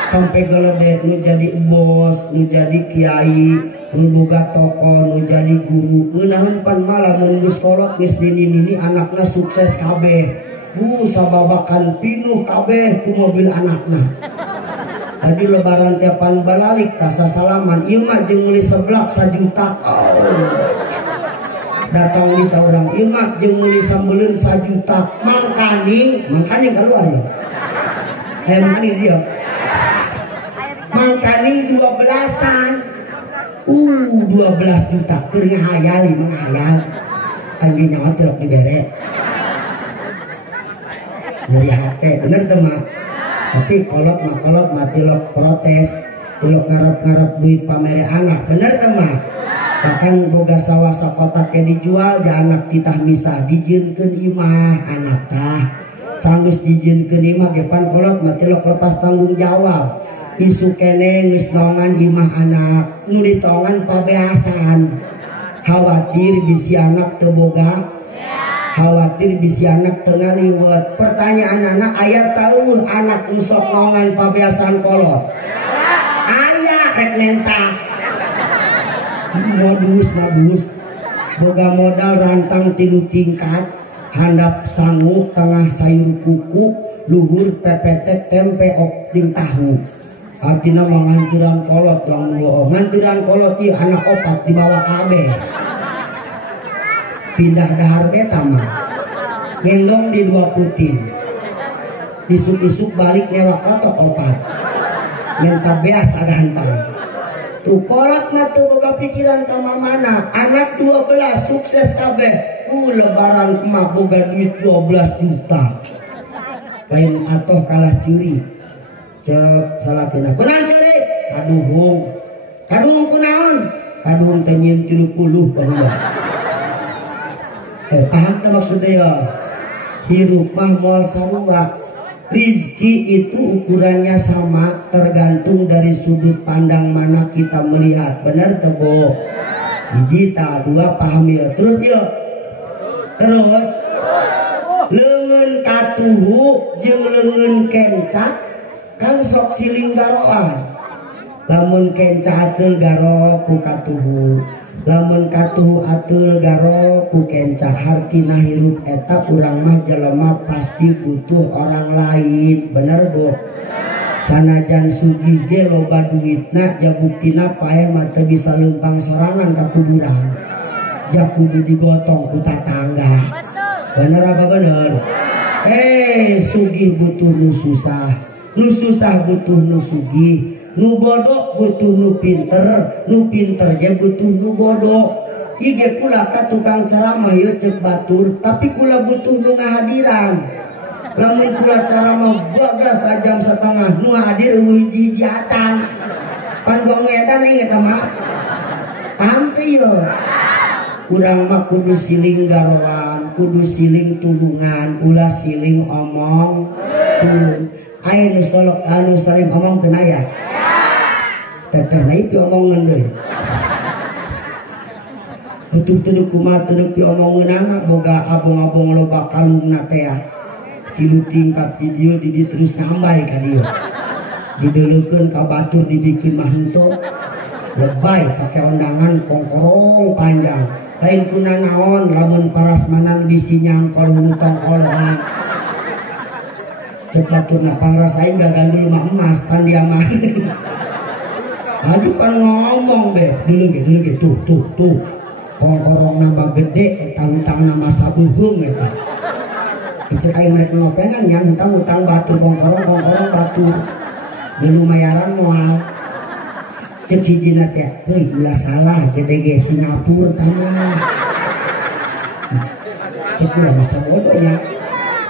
Sampai geledek nu jadi bos, nu jadi kiai, nu boga toko, nu jadi guru. Ngeunaheun pan malah mun geus kolot geus nini anakna sukses kabeh. Sababakan pinuh kabeh ku mobil anakna. Tadi lebaran tiapan balalik tasa salaman ieu mah jeung meuli seblak 1 juta. Datang di saurang ieu mah jeung meuli sambeleun 1 juta. Mangkaning keluar ya. Mangkaning dia. Mangkaning 12-an. 12 juta keur ngahayali menghayal. Angge nyawa teu dibere. Nyeri hati, bener tuh mak. Tapi kolot mah tilok protes, tilok ngarep duit pamere anak, bener tuh mak. Bahkan boga sawah sakotaknya dijual, jangan anak titah misah dijieunkeun imah anak tah. Sanggeus dijieunkeun imah gepan kolot mah tilok lepas tanggung jawab. Isu kene geus nongan imah anak, nu ditongan pabeasan. Khawatir bisi anak teu boga khawatir bisi anak tengah liwat. Pertanyaan anak ayat tahu anak usok nongan pabiasan kolot ayah rek nenta modus boga modal rantang 3 tingkat handap sanggup tengah sayur kuku luhur pepetek tempe opting tahu artinya manganturan kolot yang nganturan kolot di anak opat dibawa kabeh pindah dahar beta mah gendong di 2 puting isuk-isuk balik nyewa kotok opat minta beas ada hantang tuh kolot mah tuh boga pikiran ka mamana anak 12 sukses kabeh lebaran emak boga duit 12 juta lain atoh kalah curi cek salah kena kunaon curi kaduhung kunaon kaduhung teh nyieun 30 bahula paham tak maksudnya ya hirup mah moal sarua rizki itu ukurannya sama tergantung dari sudut pandang mana kita melihat benar tebo hiji ta 2 paham ya terus leungeun katuhu jeung leungeun kenca kan sok siling garoan lamun kenca ateul garo ku katuhu lamun katuhu atul garo ku kenca hartina hirup eta urang mah jelema pasti butuh orang lain bener Bu sanajan sugih ge loba duitna jabuktina paeh mah teu bisa leumpang sorangan ka kuburan jak kudu digotong ku tatangga bener apa bener sugih butuh nu susah butuh nu sugih nu bodoh butuh nu pinter ge butuh nu bodoh ige kula ka tukang ceramah ieu cek batur tapi kula butuh nu ngahadiran lamun kula ceramah bagas sajam setengah nu hadir hiji-hiji acan pan gong edan eta mah paham teh yo urang mah kudu siling garoan kudu siling tulungan ulah siling omong aya nu solok anu saling omong kena ya teteh naik pi omongan deh betul teu kumaha teu pi omongeunana boga abong-abong loba kalungna teh 3 tingkat video di terus nambah ka dieu dideuleukeun ka batur dibikin mah henteu lebay pake undangan kongkorong panjang lain kuna naon lamun parasmanan bisi nyangkol hutong olohan cek baturna pangrasain gagandul mah emas pan dia mah aduh kan ngomong deh dulu gitu tuh kongkorong nama gede eta hutang nama sabuhung eta cek aing rek ngopengan yang hutang batur kongkorong batur dulu mayaran moal cek hijina teh heuy ulah salah gede ge Singapura tanah cek ulah masa bodohnya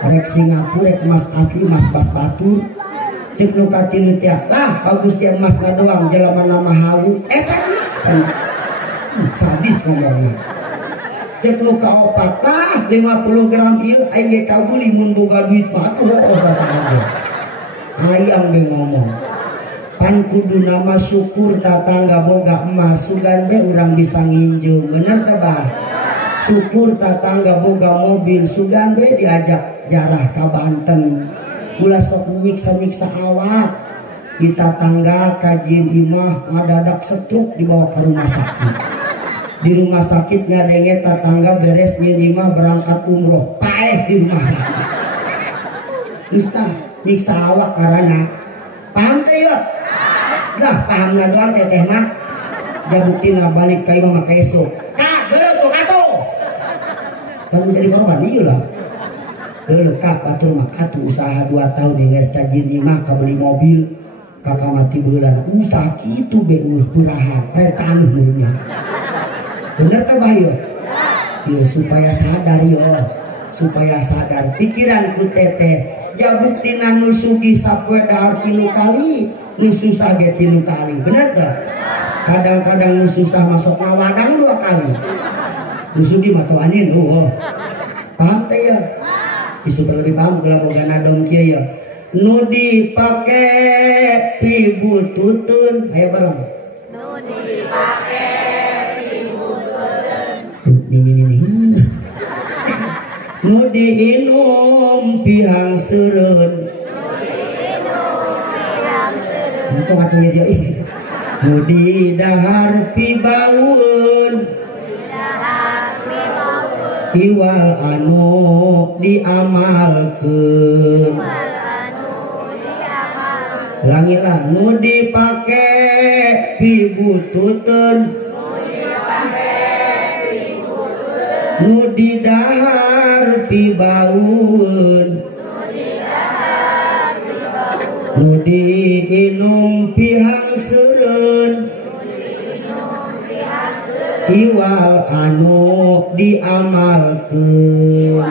rek Singapura rek emas asli emas bas batur cek nu katilu teh lah bagus dia emasna doang jelema nama hawu eta sadis ngomongna cek nu kaopat lah 50 gram ieu aing ge kabuli mun boga duit mah atuh sasaha ayang ge ngomong pan kudu nama syukur tatangga boga emas sugan be urang bisa nginjung bener teh bah syukur tatangga boga mobil sugan be diajak jarah ka Banten ulah sok nyiksa awak di tatangga kajin imah ngadadak stroke dibawa ke rumah sakit di rumah sakit ngadenge tatangga beres nyeun imah berangkat umroh paeh di rumah sakit ustaz nyiksa awak karana paham teh ya lah paham na doang teteh mah jabuktina balik ka imah make esuk beuleuh tuh atuh kan jadi korban ieu lah lengkap batur mah atuh usaha 2 tahun di geus kajin imah ka beli mobil kakak mati bulan usaha kitu be urahan tanuh mulutnya bener teh bah yo supaya sadar pikiran ku teteh jabuktina nu sugih sapoe dahar 3 kali nu susah ge 3 kali bener teh kadang-kadang nu susah masuk ngawadang 2 kali nu sugih mah tuanin paham teh ya bisa lebih paham kalau boga nadom kieu ya nu dipake pibututun aya bareng nu dipake pibututun nu diinum pihang seureun macam-macam dia nu di dahar pibaun iwal anu diamalkeun langilah nu dipake pibututeun nu didahar pibaun nu diinum pihang seureun iwal anu diamalkeun.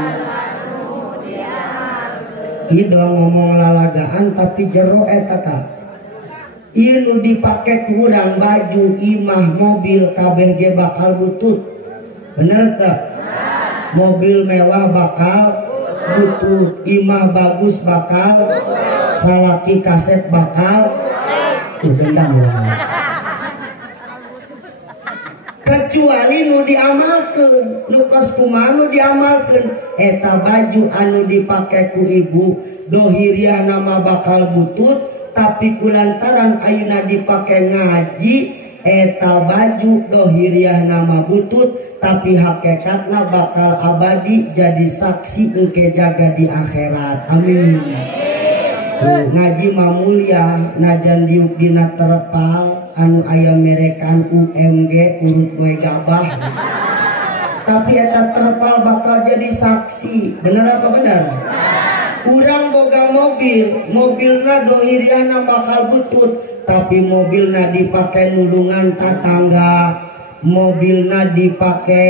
Ido ngomong lalagaan tapi jero eta ka ieu nu dipake ku urang baju imah mobil kabeh ge bakal butut bener teh mobil mewah bakal butut imah bagus bakal salaki kaset bakal dendam kecuali nu diamalkeun nu kos kumaha nu diamalkeun eta baju anu dipake ku ibu dohiriah nama bakal butut tapi kulantaran ayeuna dipake ngaji eta baju dohiriah nama butut tapi hakikatna bakal abadi jadi saksi engke jaga di akhirat amin. Ngaji mamulia najan diuk dina terpal anu aya merekan UMG urut we gabah tapi eta terpal bakal jadi saksi bener apa bener? Urang boga mobilna dohiriana bakal butut tapi mobilna dipake nulungan tatangga mobilna dipake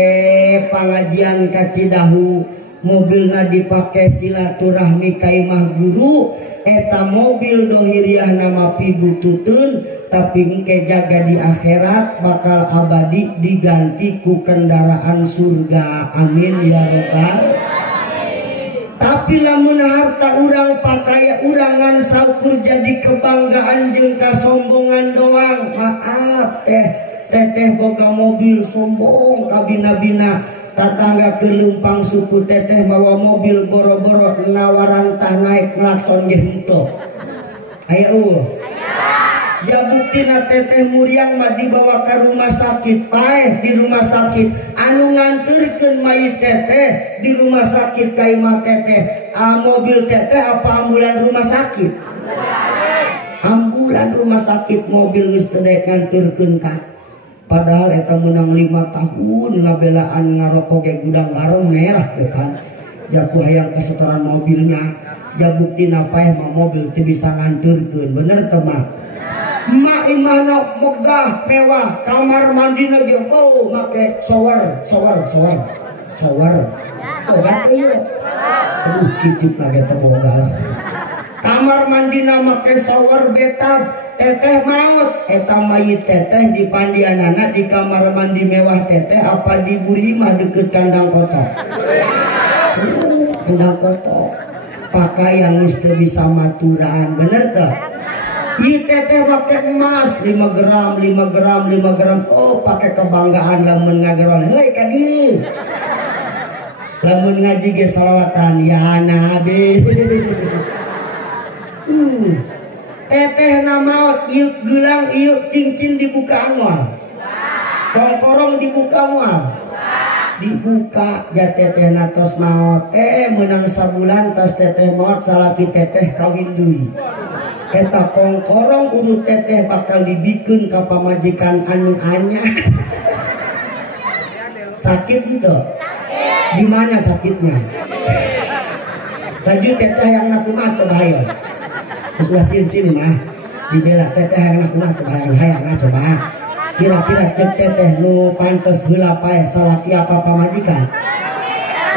pengajian ka Cidahu mobilna dipake silaturahmi ka imah guru eta mobil dohiriah nama pibututeun tapi engke jaga di akhirat bakal abadi diganti ku kendaraan surga amin ya rabbal. Tapi lamun harta urang pakaya urangan saukur jadi kebanggaan jeung kasombongan doang maaf teteh boga mobil sombong kabina-bina tatangga kelumpang suku teteh bawa mobil boro-boro nawaran tah naik klakson ge henteu aya jabuktina teteh muriang mah dibawa ke rumah sakit paeh di rumah sakit anu nganterkeun mayit teteh di rumah sakit ka imah teteh mobil teteh apa ambulan rumah sakit ambulan rumah sakit mobil geus teu daek nganterkeun ka padahal eta menang 5 tahun ngabelaan ngarokok ge gudang garam merah depan jaku hayang kesetoran mobilnya jabuktina paeh mah mobil teu bisa nganterkeun bener teu mah mak imahna megah mewah kamar mandina ge make shower boga ieu kicip lagi teu boga kamar mandina make shower betap teteh maut eta mayit teteh di pandianana di kamar mandi mewah teteh apa di Burima deket kandang kotor kandang kotor pakaian geus teu bisa maturan bener teu ieu teteh make emas 5 gram oh pake kebanggaan lamun ngageron heuy ka dieu lamun ngaji ge salawatan ya nabi teteh na maot ieu gelang ieu cincin dibuka moal kongkorong dibuka moal dibuka ja teteh na tos maot menang sabulan tas teteh maot salaki teteh kawin deui eta kongkorong urut teteh bakal dibikeun ka pamajikan anu anyar sakit henteu di mana sakitnya laju teteh yang naku mah coba hayo terus sini mah dibela teteh yang naku mah coba hayang coba kira-kira cek teteh nu pantes heula pae salaki apa pamajikan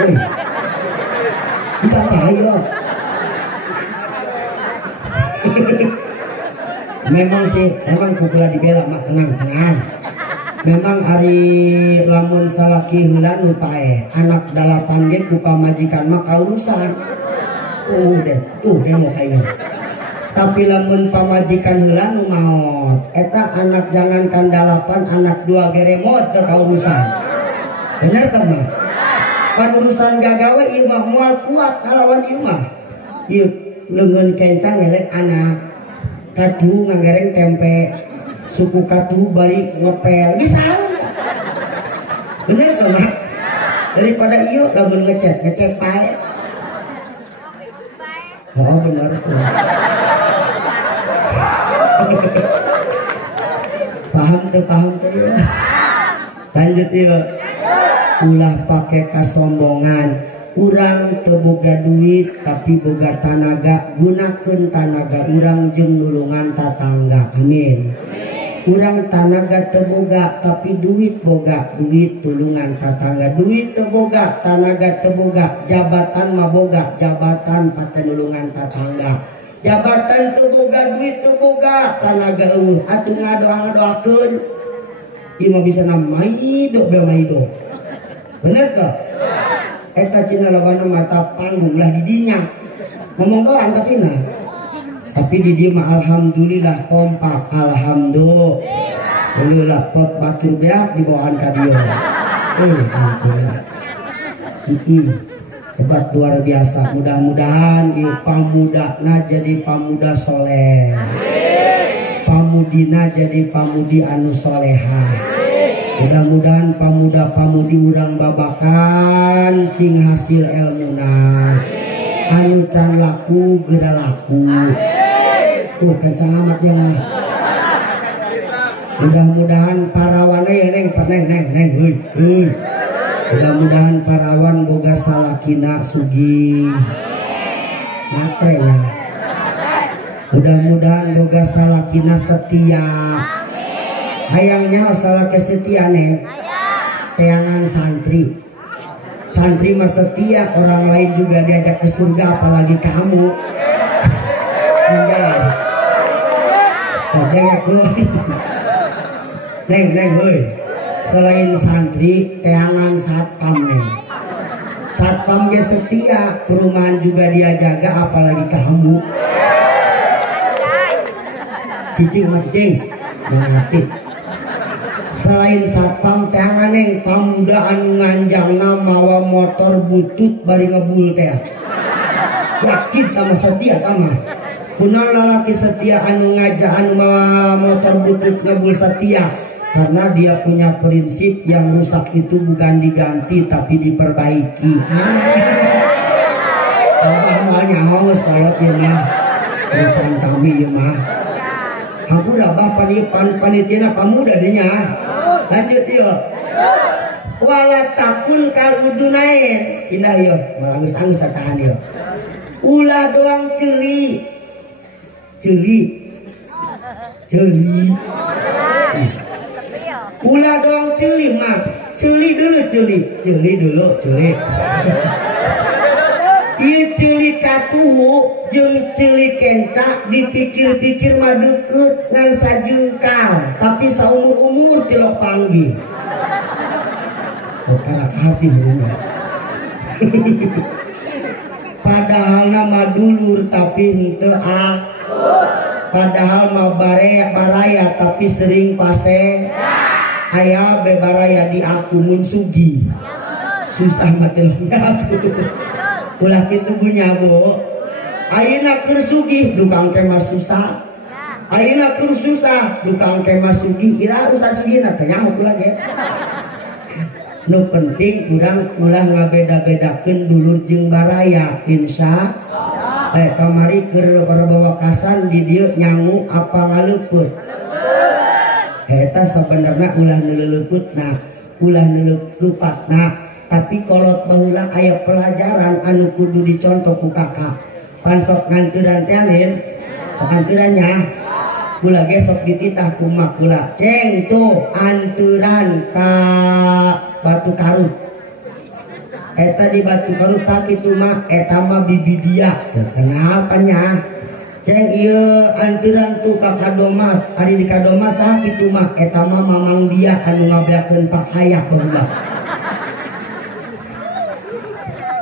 euy bukan saya memang kukula dibela mak tenang memang hari lamun salaki heula nu pae anak 8 ge ku pamajikan mah kaurusan deh mau kayak tapi lamun pamajikan heula nu maot eta anak jangankan 8 anak 2 ge remot teu kaurusan bener teh mah pan urusan gagawe ieu mah moal kuat ngalawan ieu mah. Ieu leungeun kencang elek anak katu ngagereng tempe suku katu bari ngepel bisa bener kan mah daripada ieu lamun ngecek pae. Oh bener tuh. paham tuh lanjut ieu ulah pake kasombongan urang teu boga duit tapi boga tanaga gunakeun tanaga urang jeung nulungan tatangga amin. Urang tanaga teu boga tapi duit boga duit tulungan tatangga duit teu boga tanaga teu boga jabatan mah boga jabatan pake nulungan tatangga jabatan teu boga duit teu boga tanaga eueuh atuh ngadoa-ngadoakeun ieu mah bisa maido be maido bener ka eta cina lawana mata panggung lah didinya ngomong doang tapi di dia mah alhamdulillah kompak alhamdulillah pot batur beak di bawaan ka dieu hebat luar biasa mudah-mudahan ieu pamudana jadi pamuda soleh pamudina jadi pamudi anu solehah mudah-mudahan pamuda-pamudi urang babakan sing hasil ilmuna anu can laku geura laku kencang amat ya mah mudah-mudahan parawan ya neng heuy mudah-mudahan parawan boga salakina sugih matre ya mudah-mudahan boga salakina setia hayangnya salah kesetia neng teangan santri mah setia orang lain juga diajak ke surga apalagi kamu enggak ya neng heuy selain santri teangan satpam neng satpam ge setia perumahan juga dia jaga apalagi kamu cicing mas cicing mengerti selain satpam teangan neng pamuda anu nganjangna mawa motor butut bari ngebul teh yakin tama setia tama kunaon lalaki setia anu ngajak anu mawa motor butut ngebul setia karena dia punya prinsip yang rusak itu bukan diganti tapi diperbaiki. Tambah malnya haus kalau ieu mah urusan kami ieu mah hampura bah panitia pamuda dinya. Lanjut yuk. Wala takun kal udunain. Indah yuk. Angus-angus sacahan yuk. Ulah doang celi. Ulah doang celi mah. Celi dulu. Ieu celi katuhu jeung celi kenca dipikir-pikir mah deukeut ngan sajengkal tapi saumur-umur tilok panggih. Karak hati bener. Padahal nama dulur tapi henteu akur. Padahal mah baraya tapi sering pase. Aya bebaraya di aku mun sugi. Susah mah teh ulah kitu punya bu ayeuna keur sugih dukang teh mah susah ayeuna keur susah dukang teh mah sugih ira ustaz sugihna teh nyaho kula ge nu penting urang ulah ngabeda-bedakeun dulur jeung baraya insya kamari keur perbawakan di dieu nyangu apa ngaleuput eta sabenerna ulah neleuputna ulah neleupatna tapi kolot baheula aya pelajaran anu kudu dicontoh ku kakak pan sok nganteuran teh alin sok nganteurannya kula ge sok dititah ku mak kula ceng tuh anteuran ka Batu Karut eta di Batu Karut sakitu mah eta mah bibi dia kenapa nya ceng ieu anteuran tuh ka Kadomas ari di Kadomas sakitu mah eta mah mamang dia anu ngabeakeun pakaiah baheula.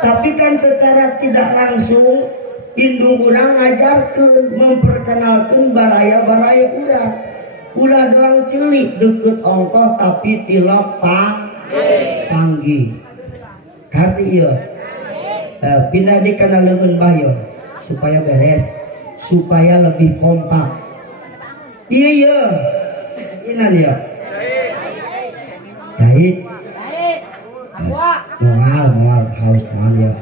Tapi kan secara tidak langsung indung urang ngajarkeun memperkenalkan baraya-baraya urang. Ulah doang ceulik deukeut ongkoh tapi tilok panggih. karti iya pindah di kana leumeun bahyo supaya beres, supaya lebih kompak. Iya inan ya jahit moal halus moal ya.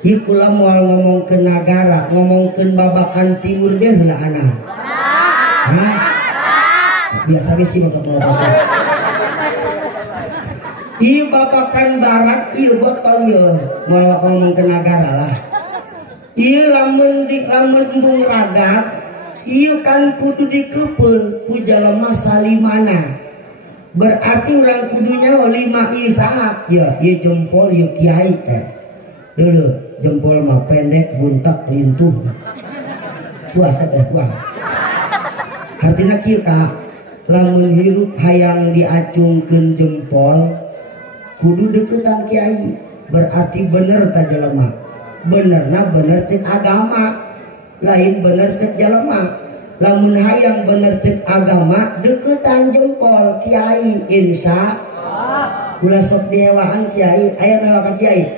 Iku lah moal ngomong ke negara, ngomong ke babakan timur dia heula anak. Hah? Biasa sih bakal babakan. Iya babakan barat, iya botol iya. Moal ngomong ke negara lah. Iya lamun embung ragap, iya kan kudu dikeupel ku jalema salimana. Berarti orang kudunya 5 ieu saha? Ya, ieu jempol ieu kiai teh. Dulu jempol mah pendek, buntak, lintuh. Puas teh puas. Artina kieu Kak, lamun hirup hayang diacungkeun jempol kudu deketan kiai. Berarti bener ta jelema. Benerna bener cek agama, lain bener cek jelema. Lamun hayang bener cek agama deketan jempol kiai insya ulah sok dihewaan kiai. Aya nawa ka kiai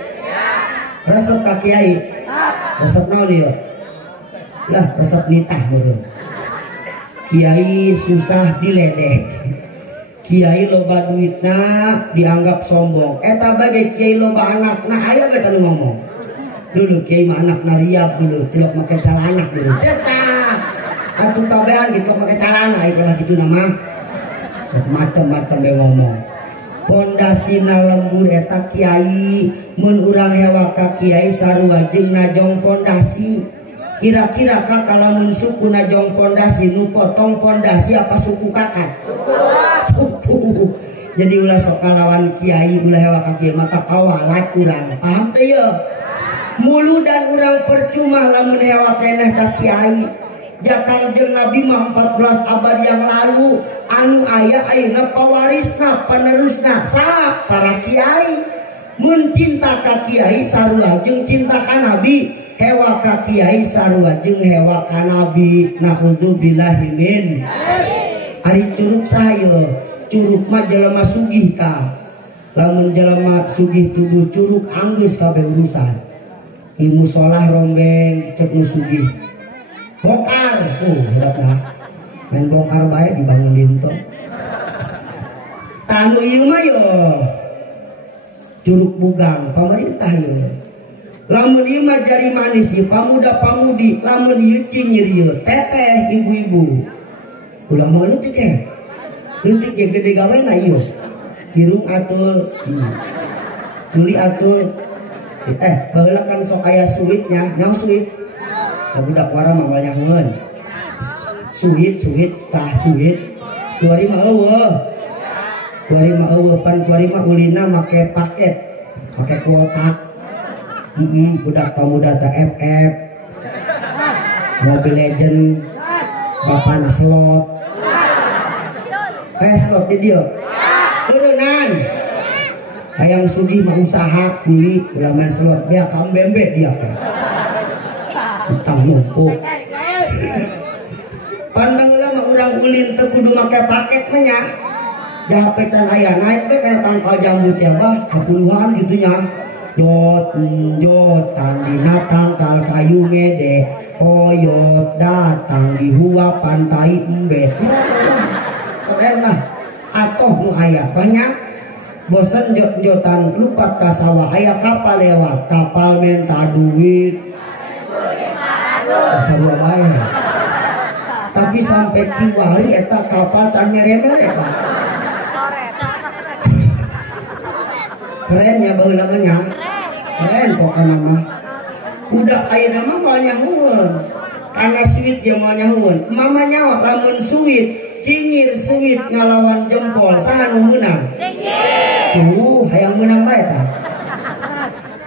resep ka kiai resep naon ieu lah resep nitah meureun. Kiai susah diledek, kiai loba duitna dianggap sombong. Eta bage kiai loba anakna aya beta nu ngomong dulu kiai mah anakna riap dulu tilok make calana dulu atuh kabehan gitu pakai calana itu lah gitu nama macam-macam be ngomong. Pondasina lembur eta kiai mun urang hewa ka kiai sarua jeung najong pondasi. Kira-kira kakak lamun suku najong pondasi nu potong pondasi apa suku kakak? Suku. Jadi ulah sok kalawan kiai ulah hewa ka kiai mata kawalat urang. Paham teh ya? Mulu dan urang percuma lamun hewa keneh ka kiai. Jakal jeung Nabi mah 14 abad yang lalu anu aya ayeuna pawarisna panerusna saha para kiai. Mun cinta ka kiai sarua jeung cinta ka Nabi, hewa ka kiai sarua jeung hewa ka Nabi. Naudzubillahi min. Ari curug saha curug mah jelema sugih ka. Lamun jelema sugih tubuh curug anggeus kabeh urusan. Ieu musolah rombeng cek nu sugih. Bongkar, beratlah. Main bongkar bae dibangun dinto. Tanu ieu mah yo curug bugang pamerintah ieu. Lamun ieu mah jari manis ieu pamuda-pamudi, lamun ieu cinyir ieu teteh ibu-ibu. Ulah mah leutik teh. Leutik ge gede gawena ieu. Irung atul. Culi atul. Baheula kan sok aya suitnya, nyaho suit? Budak warang mah nyahoeun. Suhit tah suhit. Kuari mah eueuh. Pan kuari mah ulina make paket. Make kuota. Budak pamuda teh FF. Mobile Legend. Bapana slot. Slot di dieu. Turunan. Hayang sugih mah usaha kuli ulah main slot dia kambembe dia. Utang numpuk. Pandang lama urang ulin teu kudu make paket mah nya. Jah pecan aya naik we kana tangkal jambut ya bah kapuluhan gitu nya. Jot tandina tangkal kayu ngede. Oyot datang di hua pantai embet. Keren lah. Atoh nu aya banyak. Bosan jot-jotan lupat ka sawah aya kapal lewat. Kapal minta duit. Sarua bae. Tapi sampai kiwari eta kapal can nyeremere Pak. Keren ya baheula mah nya. Keren pokona mah. Udah ayeuna mah moal nyahoeun. Kana suit ge moal nyahoeun. Mama nyawa lamun suit, cingir suit ngalawan jempol saha nu meunang? Cingir. Hayang meunang bae tah.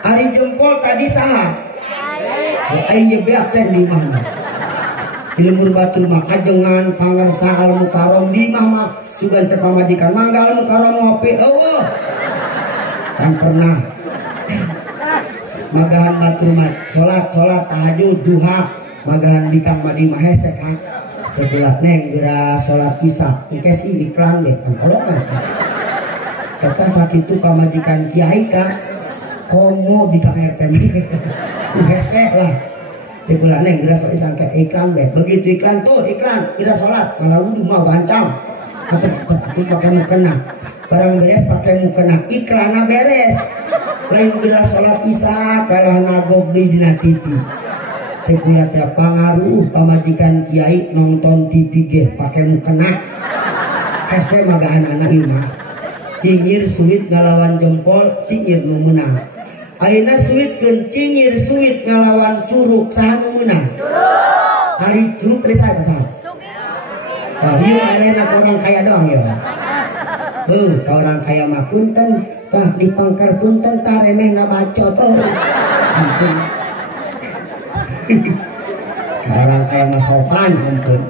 Ari jempol tadi saha? Ayo beak cek di mana? Ilmu batur mah kajengan pangarsa al mukarom di mah sugan cek pamajikan manggal mukarom ngopi eueuh. Can pernah. Magahan batur mah salat tahajud duha magahan di kang madi mah hese kan. Cekelat neng geura salat isya. Engke si iklan ge kan kolongan. Eta sakitu pamajikan kiai ka komo bintang RT hese lah cek ulah neng geura sok disangka iklan we begitu iklan tuh iklan geura salat malah wudu mau gancang cepet terus pakai mukena barang beres pakai mukena iklanna beres lain geura salat isya kalah nagog di dina TV cek ulah teh pangaruh pamajikan kiai nonton TV ge pakai mukena hese magahan anak ieu mah cingir suit ngalawan jempol cingir nu meunang ayeuna suitkeun cingir suit ngalawan curug saha nu meunang curug hari curug teh saha oh ieu elena orang kaya doang ya ka orang kaya mah punten tah dipangker punten tah remehna bacot ampun orang kaya mah sopan ampun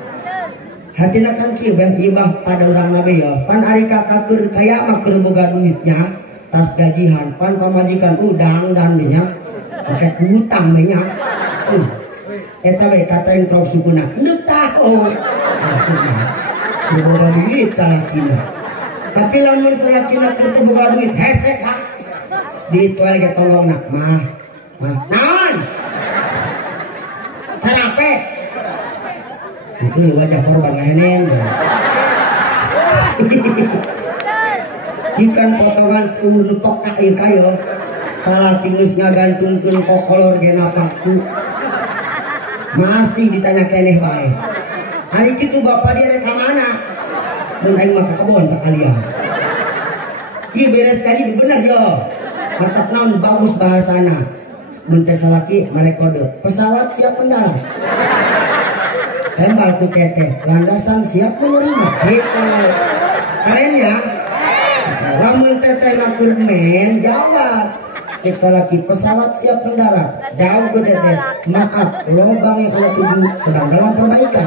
hatina kan kieu beh ibah pada urang nabi ya pan ari kakak keur kaya mah keur boga duitnya tas gajihan pan pamajikan udang dan nya pakai hutang nya eta bae katain trok sukuna neuk tahu maksudna boga duit salakina tapi lamun salakina keur boga duit hese ka di toel ge tolongna mah naon carape itu wajah korban ngenen ikan potongan nepok kain kayo salah tingus ngagantungkeun kokolor ge napakku masih ditanya keneh bae hari kitu bapak dia rek ka mana mun aing mah ka kebon sakalian ieu beres kali bener yo mantap naon bagus bahasana mun cek salaki mere kode pesawat siap mendarat tembal ku teteh landasan siap menerima gitu keren ya lamun teteh ngakur men jawab cek salaki pesawat siap mendarat jawab ku teteh maaf lobang yang Allah tuju sedang dalam perbaikan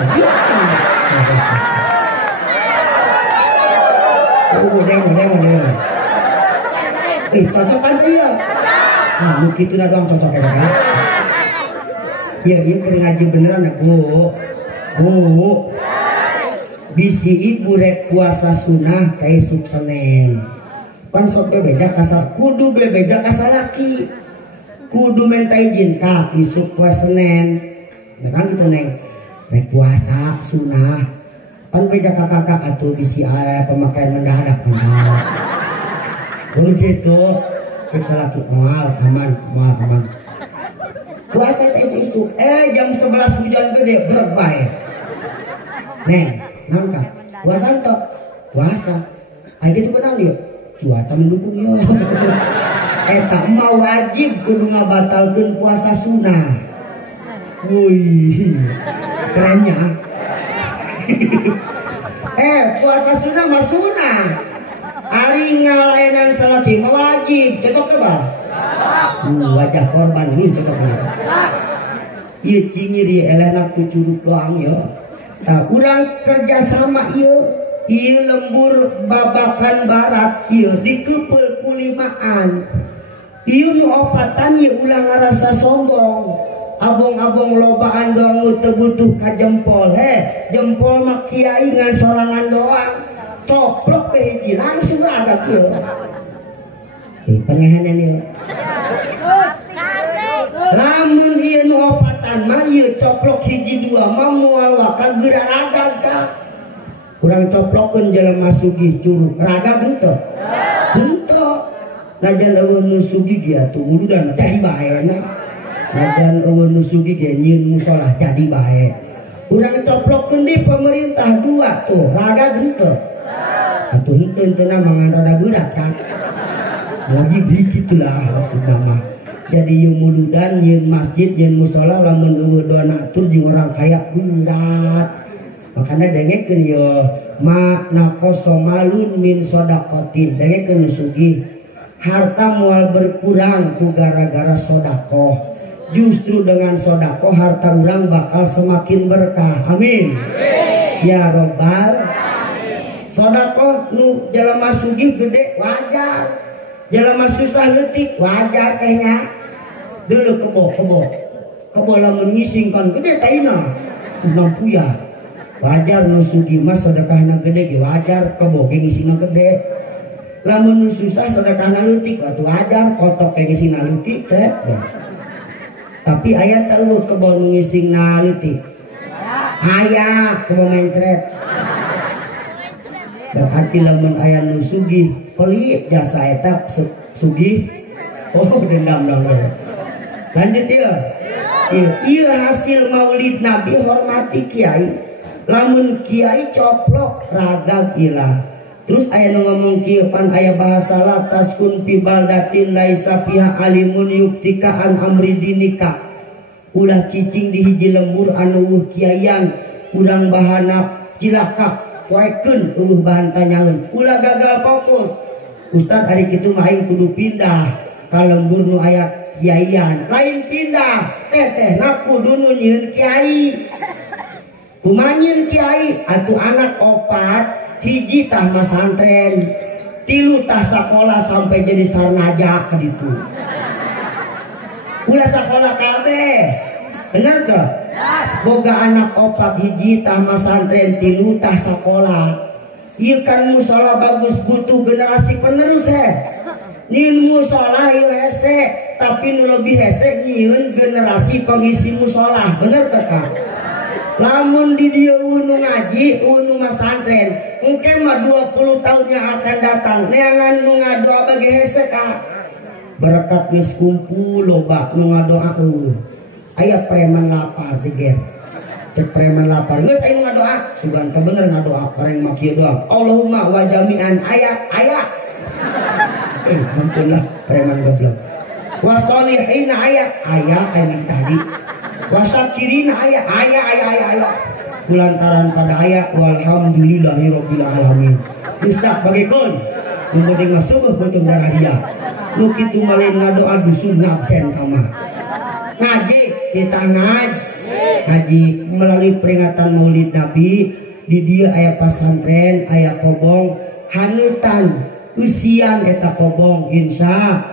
deng cocok kan iya nah begitu na doang cocok ya kan iya keur ngaji beneran ya Bu bisi ibu rek puasa sunnah kayak esuk Senin pan sok bebeja kasar kudu bebeja kasar laki kudu minta izin kak esuk puasa Senin memang gitu neng rek puasa sunnah pan beja kakak atuh bisi pemakaian mendadak dulu gitu cek salaki moal aman puasa itu esuk jam 11 hujan gede berbaik neng nangka puasa entok puasa aja itu kenal dia cuaca mendukung yo tak mau wajib kudu ngabatalkeun puasa sunnah wih kerennya puasa sunnah mah sunnah ari ngalaenan salaki mah wajib cocok teh bang wajah korban ini cocok ieu cingir ieu elena ku curug doang yo tak urang kerja sama ieu lembur babakan barat ieu dikeupel kulimaan ieu nu opatan ieu ulah ngarasa sombong abong-abong lobaan doang nu teu butuh ka jempol jempol mah kiai ngan sorangan doang coplok teh hiji langsung ragak ieu pengehanan ieu lamun ieu nu opatan mah ieu coplok hiji dua mah moal waka geura ragag ka urang coplokkeun jelema sugih curug ragag henteu henteu najan eueun nu sugih ge atuh uludan jadi bae najan eueun nu sugih ge nyieun musola jadi bae urang coplokkeun di pemerintah dua tuh ragag henteu atuh henteu na mangan rada berat kan lagi gitulah maksudna mah jadi yang muludan yang masjid yang musola lamun eueuh doa atur jeung orang kaya berat makanya dengekeun yo ma naqasa malun min shadaqatin dengekeun sugih harta moal berkurang ku gara-gara sedekah justru dengan sedekah harta urang bakal semakin berkah amin ya robbal sedekah nu jelema sugih gede wajar jelema susah leutik wajar tehnya dulu kebo lamun ngisingkan gede taina nampuya wajar nu sugih mah sedekahna gede ge wajar kebo ge ngisingna gede lamun susah sedekah leutik waktu ajar kotok kayak ngisi leutik cek. Tapi aya tahu kebon ngising leutik. Aya kebon mencret. Berarti lamun aya nu sugih pelit jasa eta sugih. Oh dendam dong. Lanjut ya. Iya hasil maulid Nabi hormati kiai. Lamun kiai coplok ragag ilah. Terus aya nu ngomong kieu pan aya bahasa la taskun fi baldatin laisa fiha alimun yuktika an amri dinika. Ulah cicing di hiji lembur anu eueuh kiayan urang bahana cilaka poekeun eueuh bahan tanyaeun. Ulah gagal fokus. Ustad ari kitu mah aing kudu pindah ka lembur nu aya kiaian. Lain pindah teteh na kudu nu nyieun kiai. Kumaha nyieun kiai atuh anak opat hiji tah masantren, 3 tah sekolah sampai jadi sarnaja gitu. Ulah sekolah kabeh, bener tuh? Boga anak opat hiji tah masantren, 3 tah sekolah. Ieu kan musola bagus butuh generasi penerus Nyieun musola ieu hese, tapi nu lebih hese nyieun generasi pengisi musola, bener tuh Kang? Lamun di dia unu ngaji, unu masantren, engke mah 20 tahun yang akan datang, neangan nu ngadoa bagi hese Kak. Berkat geus kumpul loba nu ngadoa aya preman lapar jeger. Cek preman lapar, geus aya nu ngadoa, sugan ka bener ngadoa, pareng mah kieu doang. Allahumma wa jami'an aya. Ampun lah preman goblok. Wa sholihina aya tadi. Wasakirina aya kulantaran pada aya walhamdulillahirabbil alamin. Geus tak bagikeun nu penting mah subuh beuteung daradia nu kitu malen ngadoa dusun ngabsen kamar ngaji kita ngaji melalui peringatan Maulid Nabi di dia aya pasantren aya kobong hanutan usian eta kobong insya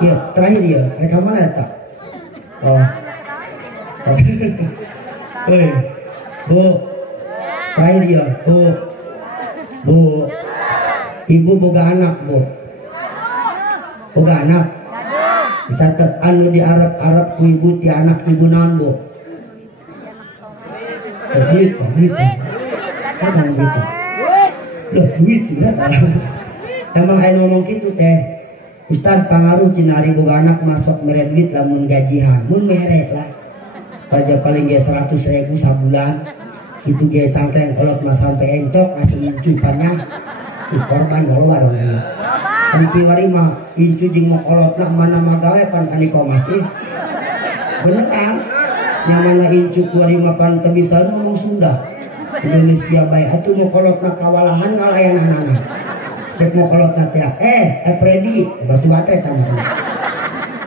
ya terakhir ya reka mana eta Bu, terakhir ya, Bu, ibu boga anak Bu, boga anak, catat anu di Arab ku ibu ti anak ibu naon Bu, duit, siapa yang gitu, loh duit sudah, emang ayo ngomong gitu teh, Ustad pangaruh cinari boga anak masuk mere duit lamun gajihan, mun mere lah. Raja paling gaya 100.000 sabulan gitu gaya cangkeng kolot mas sampai encok masih incupannya tuh korban bawa dong ini kan kiwari mah incu jing mau kolot nak mana magawe pan kaniko masih bener kan yang mana incu kiwari mah pan bisa ngomong Sunda Indonesia baik atuh mau kolot nak kawalahan ngalayan anak-anak cek mau kolot nak ya Freddy batu bate tamu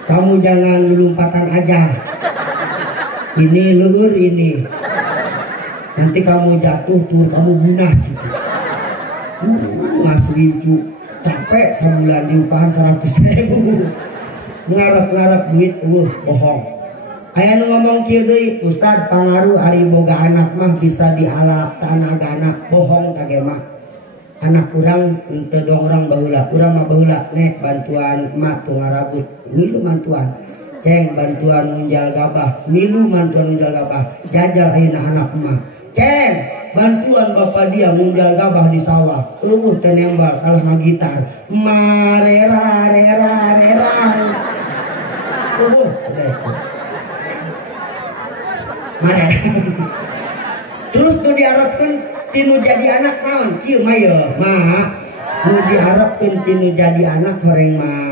kamu jangan lompatan aja ini luhur ini nanti kamu jatuh tur kamu bunas gitu. Ngasuh incu capek sebulan diupahan 100.000 ngarep duit bohong aya nu ngomong kieu deui Ustad pangaruh ari boga anak mah bisa dialap tanagana bohong tage mah anak urang teu dong urang baheula urang mah baheula nek bantuan emak tu ngarabut ngilu mantuan ceng bantuan munjal gabah milu bantuan munjal gabah jajal ayeuna anak emak ceng bantuan bapak dia munjal gabah di sawah teh nembal kalah magitar marera mare terus tuh diharapkan tinu jadi anak naon kieu mah ye mah nu diharapkan tinu jadi anak horeng mah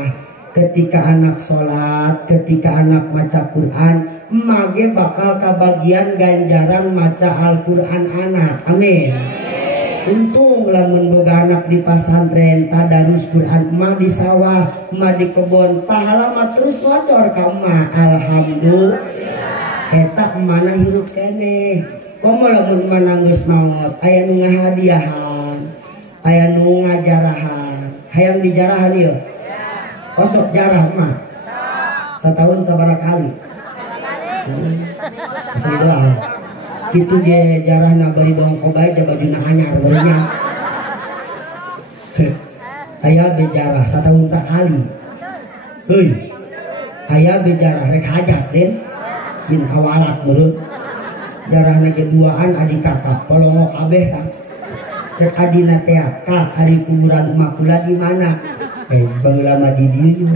ketika anak sholat, ketika anak maca Quran, mage bakal kebagian ganjaran maca Al-Quran anak. Amin. Untung lamun boga anak di pasantren, tadarus Quran mah di sawah, mah di kebon, pahala mah terus wacor ka mah. Alhamdulillah. Eta mana hirup kene. Komo lamun mana geus maot, aya nu ngahadiahan, aya nu ngajarahan. Hayang dijarahan ieu. Kosok jarah mah setahun sabaraha kali doang gitu dia jarah na bari bawang kobay ja bajuna anyar barinya aya bejarah satahun sakali. Heuy. Aya bejarah rek hajat den. Sin kawalat meureun. Jarahna ge duaan adik kakak, polongok kabeh kan. Cek adina teh kak ari kuburan emak kula di mana? Baheula mah di dieu.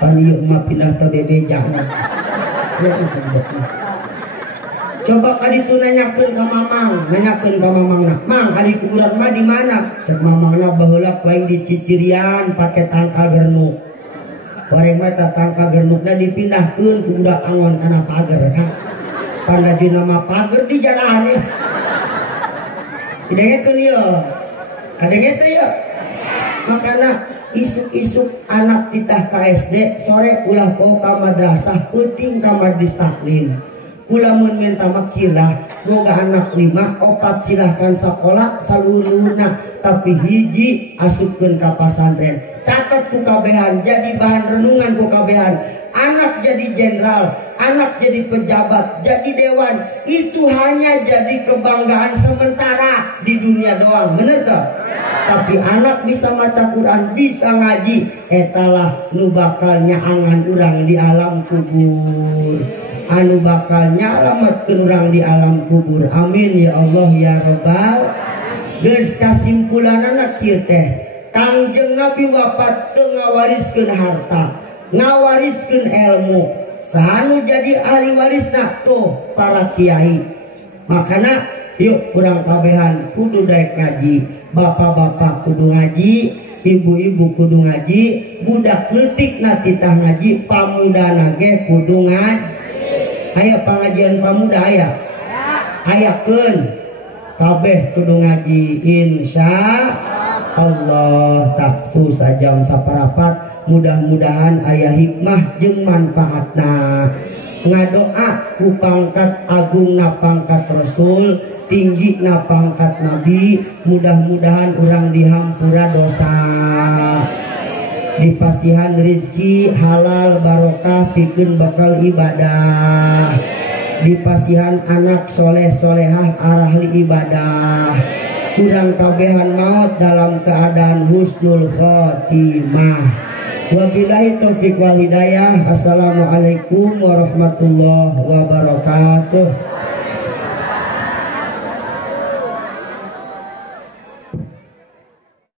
Pan ieu mah pindah teh bebejana. Ya itu betul. Coba kaditu nanyakeun ka mamang, nah, "Mang, ari kuburan mah di mana?" Cek mamangna baheula kuaing di Cicirian pake tangkal gernuk. Wareng mah tangkal gernukna dipindahkeun ku budak angon kana pager kan. Pandaju nama pager di jarane. Didengekeun ieu. Kadenget teh ya. Makana isuk-isuk anak titah ka SD, sore ulah poho ka madrasah, peuting ka majlis taklim. Kula mun minta makilah, boga anak 5, 4 silahkan sekolah saluluhna, tapi hiji asupkeun ka pasantren. Catat ku kabehan, jadi bahan renungan ku kabehan. Anak jadi jenderal, anak jadi pejabat, jadi dewan, itu hanya jadi kebanggaan sementara di dunia doang, bener toh? Tapi anak bisa maca Quran, bisa ngaji, etalah nu bakal nyaangan urang di alam kubur, anu bakal nyalametkeun urang di alam kubur. Amin ya Allah ya Rabbal. Geus kasimpulanana kieu teh, Kangjeng Nabi wafat teu ngawariskeun harta, ngawariskeun ilmu. Sanu jadi ahli warisna tuh para kiai. Makana yuk urang kabehan kudu daek ngaji. Bapak-bapak kudu ngaji, ibu-ibu kudu ngaji, budak leutik na titah ngaji, pamudana ge kudu ngaji. Aya pangajian pamuda aya? Ayakeun kabeh kudu ngaji insya Allah. Taktu sajam saparapat, mudah-mudahan aya hikmah jeung manfaatna. Ngadoa ku pangkat agung na pangkat Rasul, tinggi na pangkat Nabi, mudah-mudahan urang dihampura dosa, dipasihan rezeki halal barokah pikeun bakal ibadah, dipasihan anak soleh solehah arah li ibadah, urang kabehan maut dalam keadaan husnul khotimah. Wabillahi taufiq wal hidayah. Assalamualaikum warahmatullahi wabarakatuh.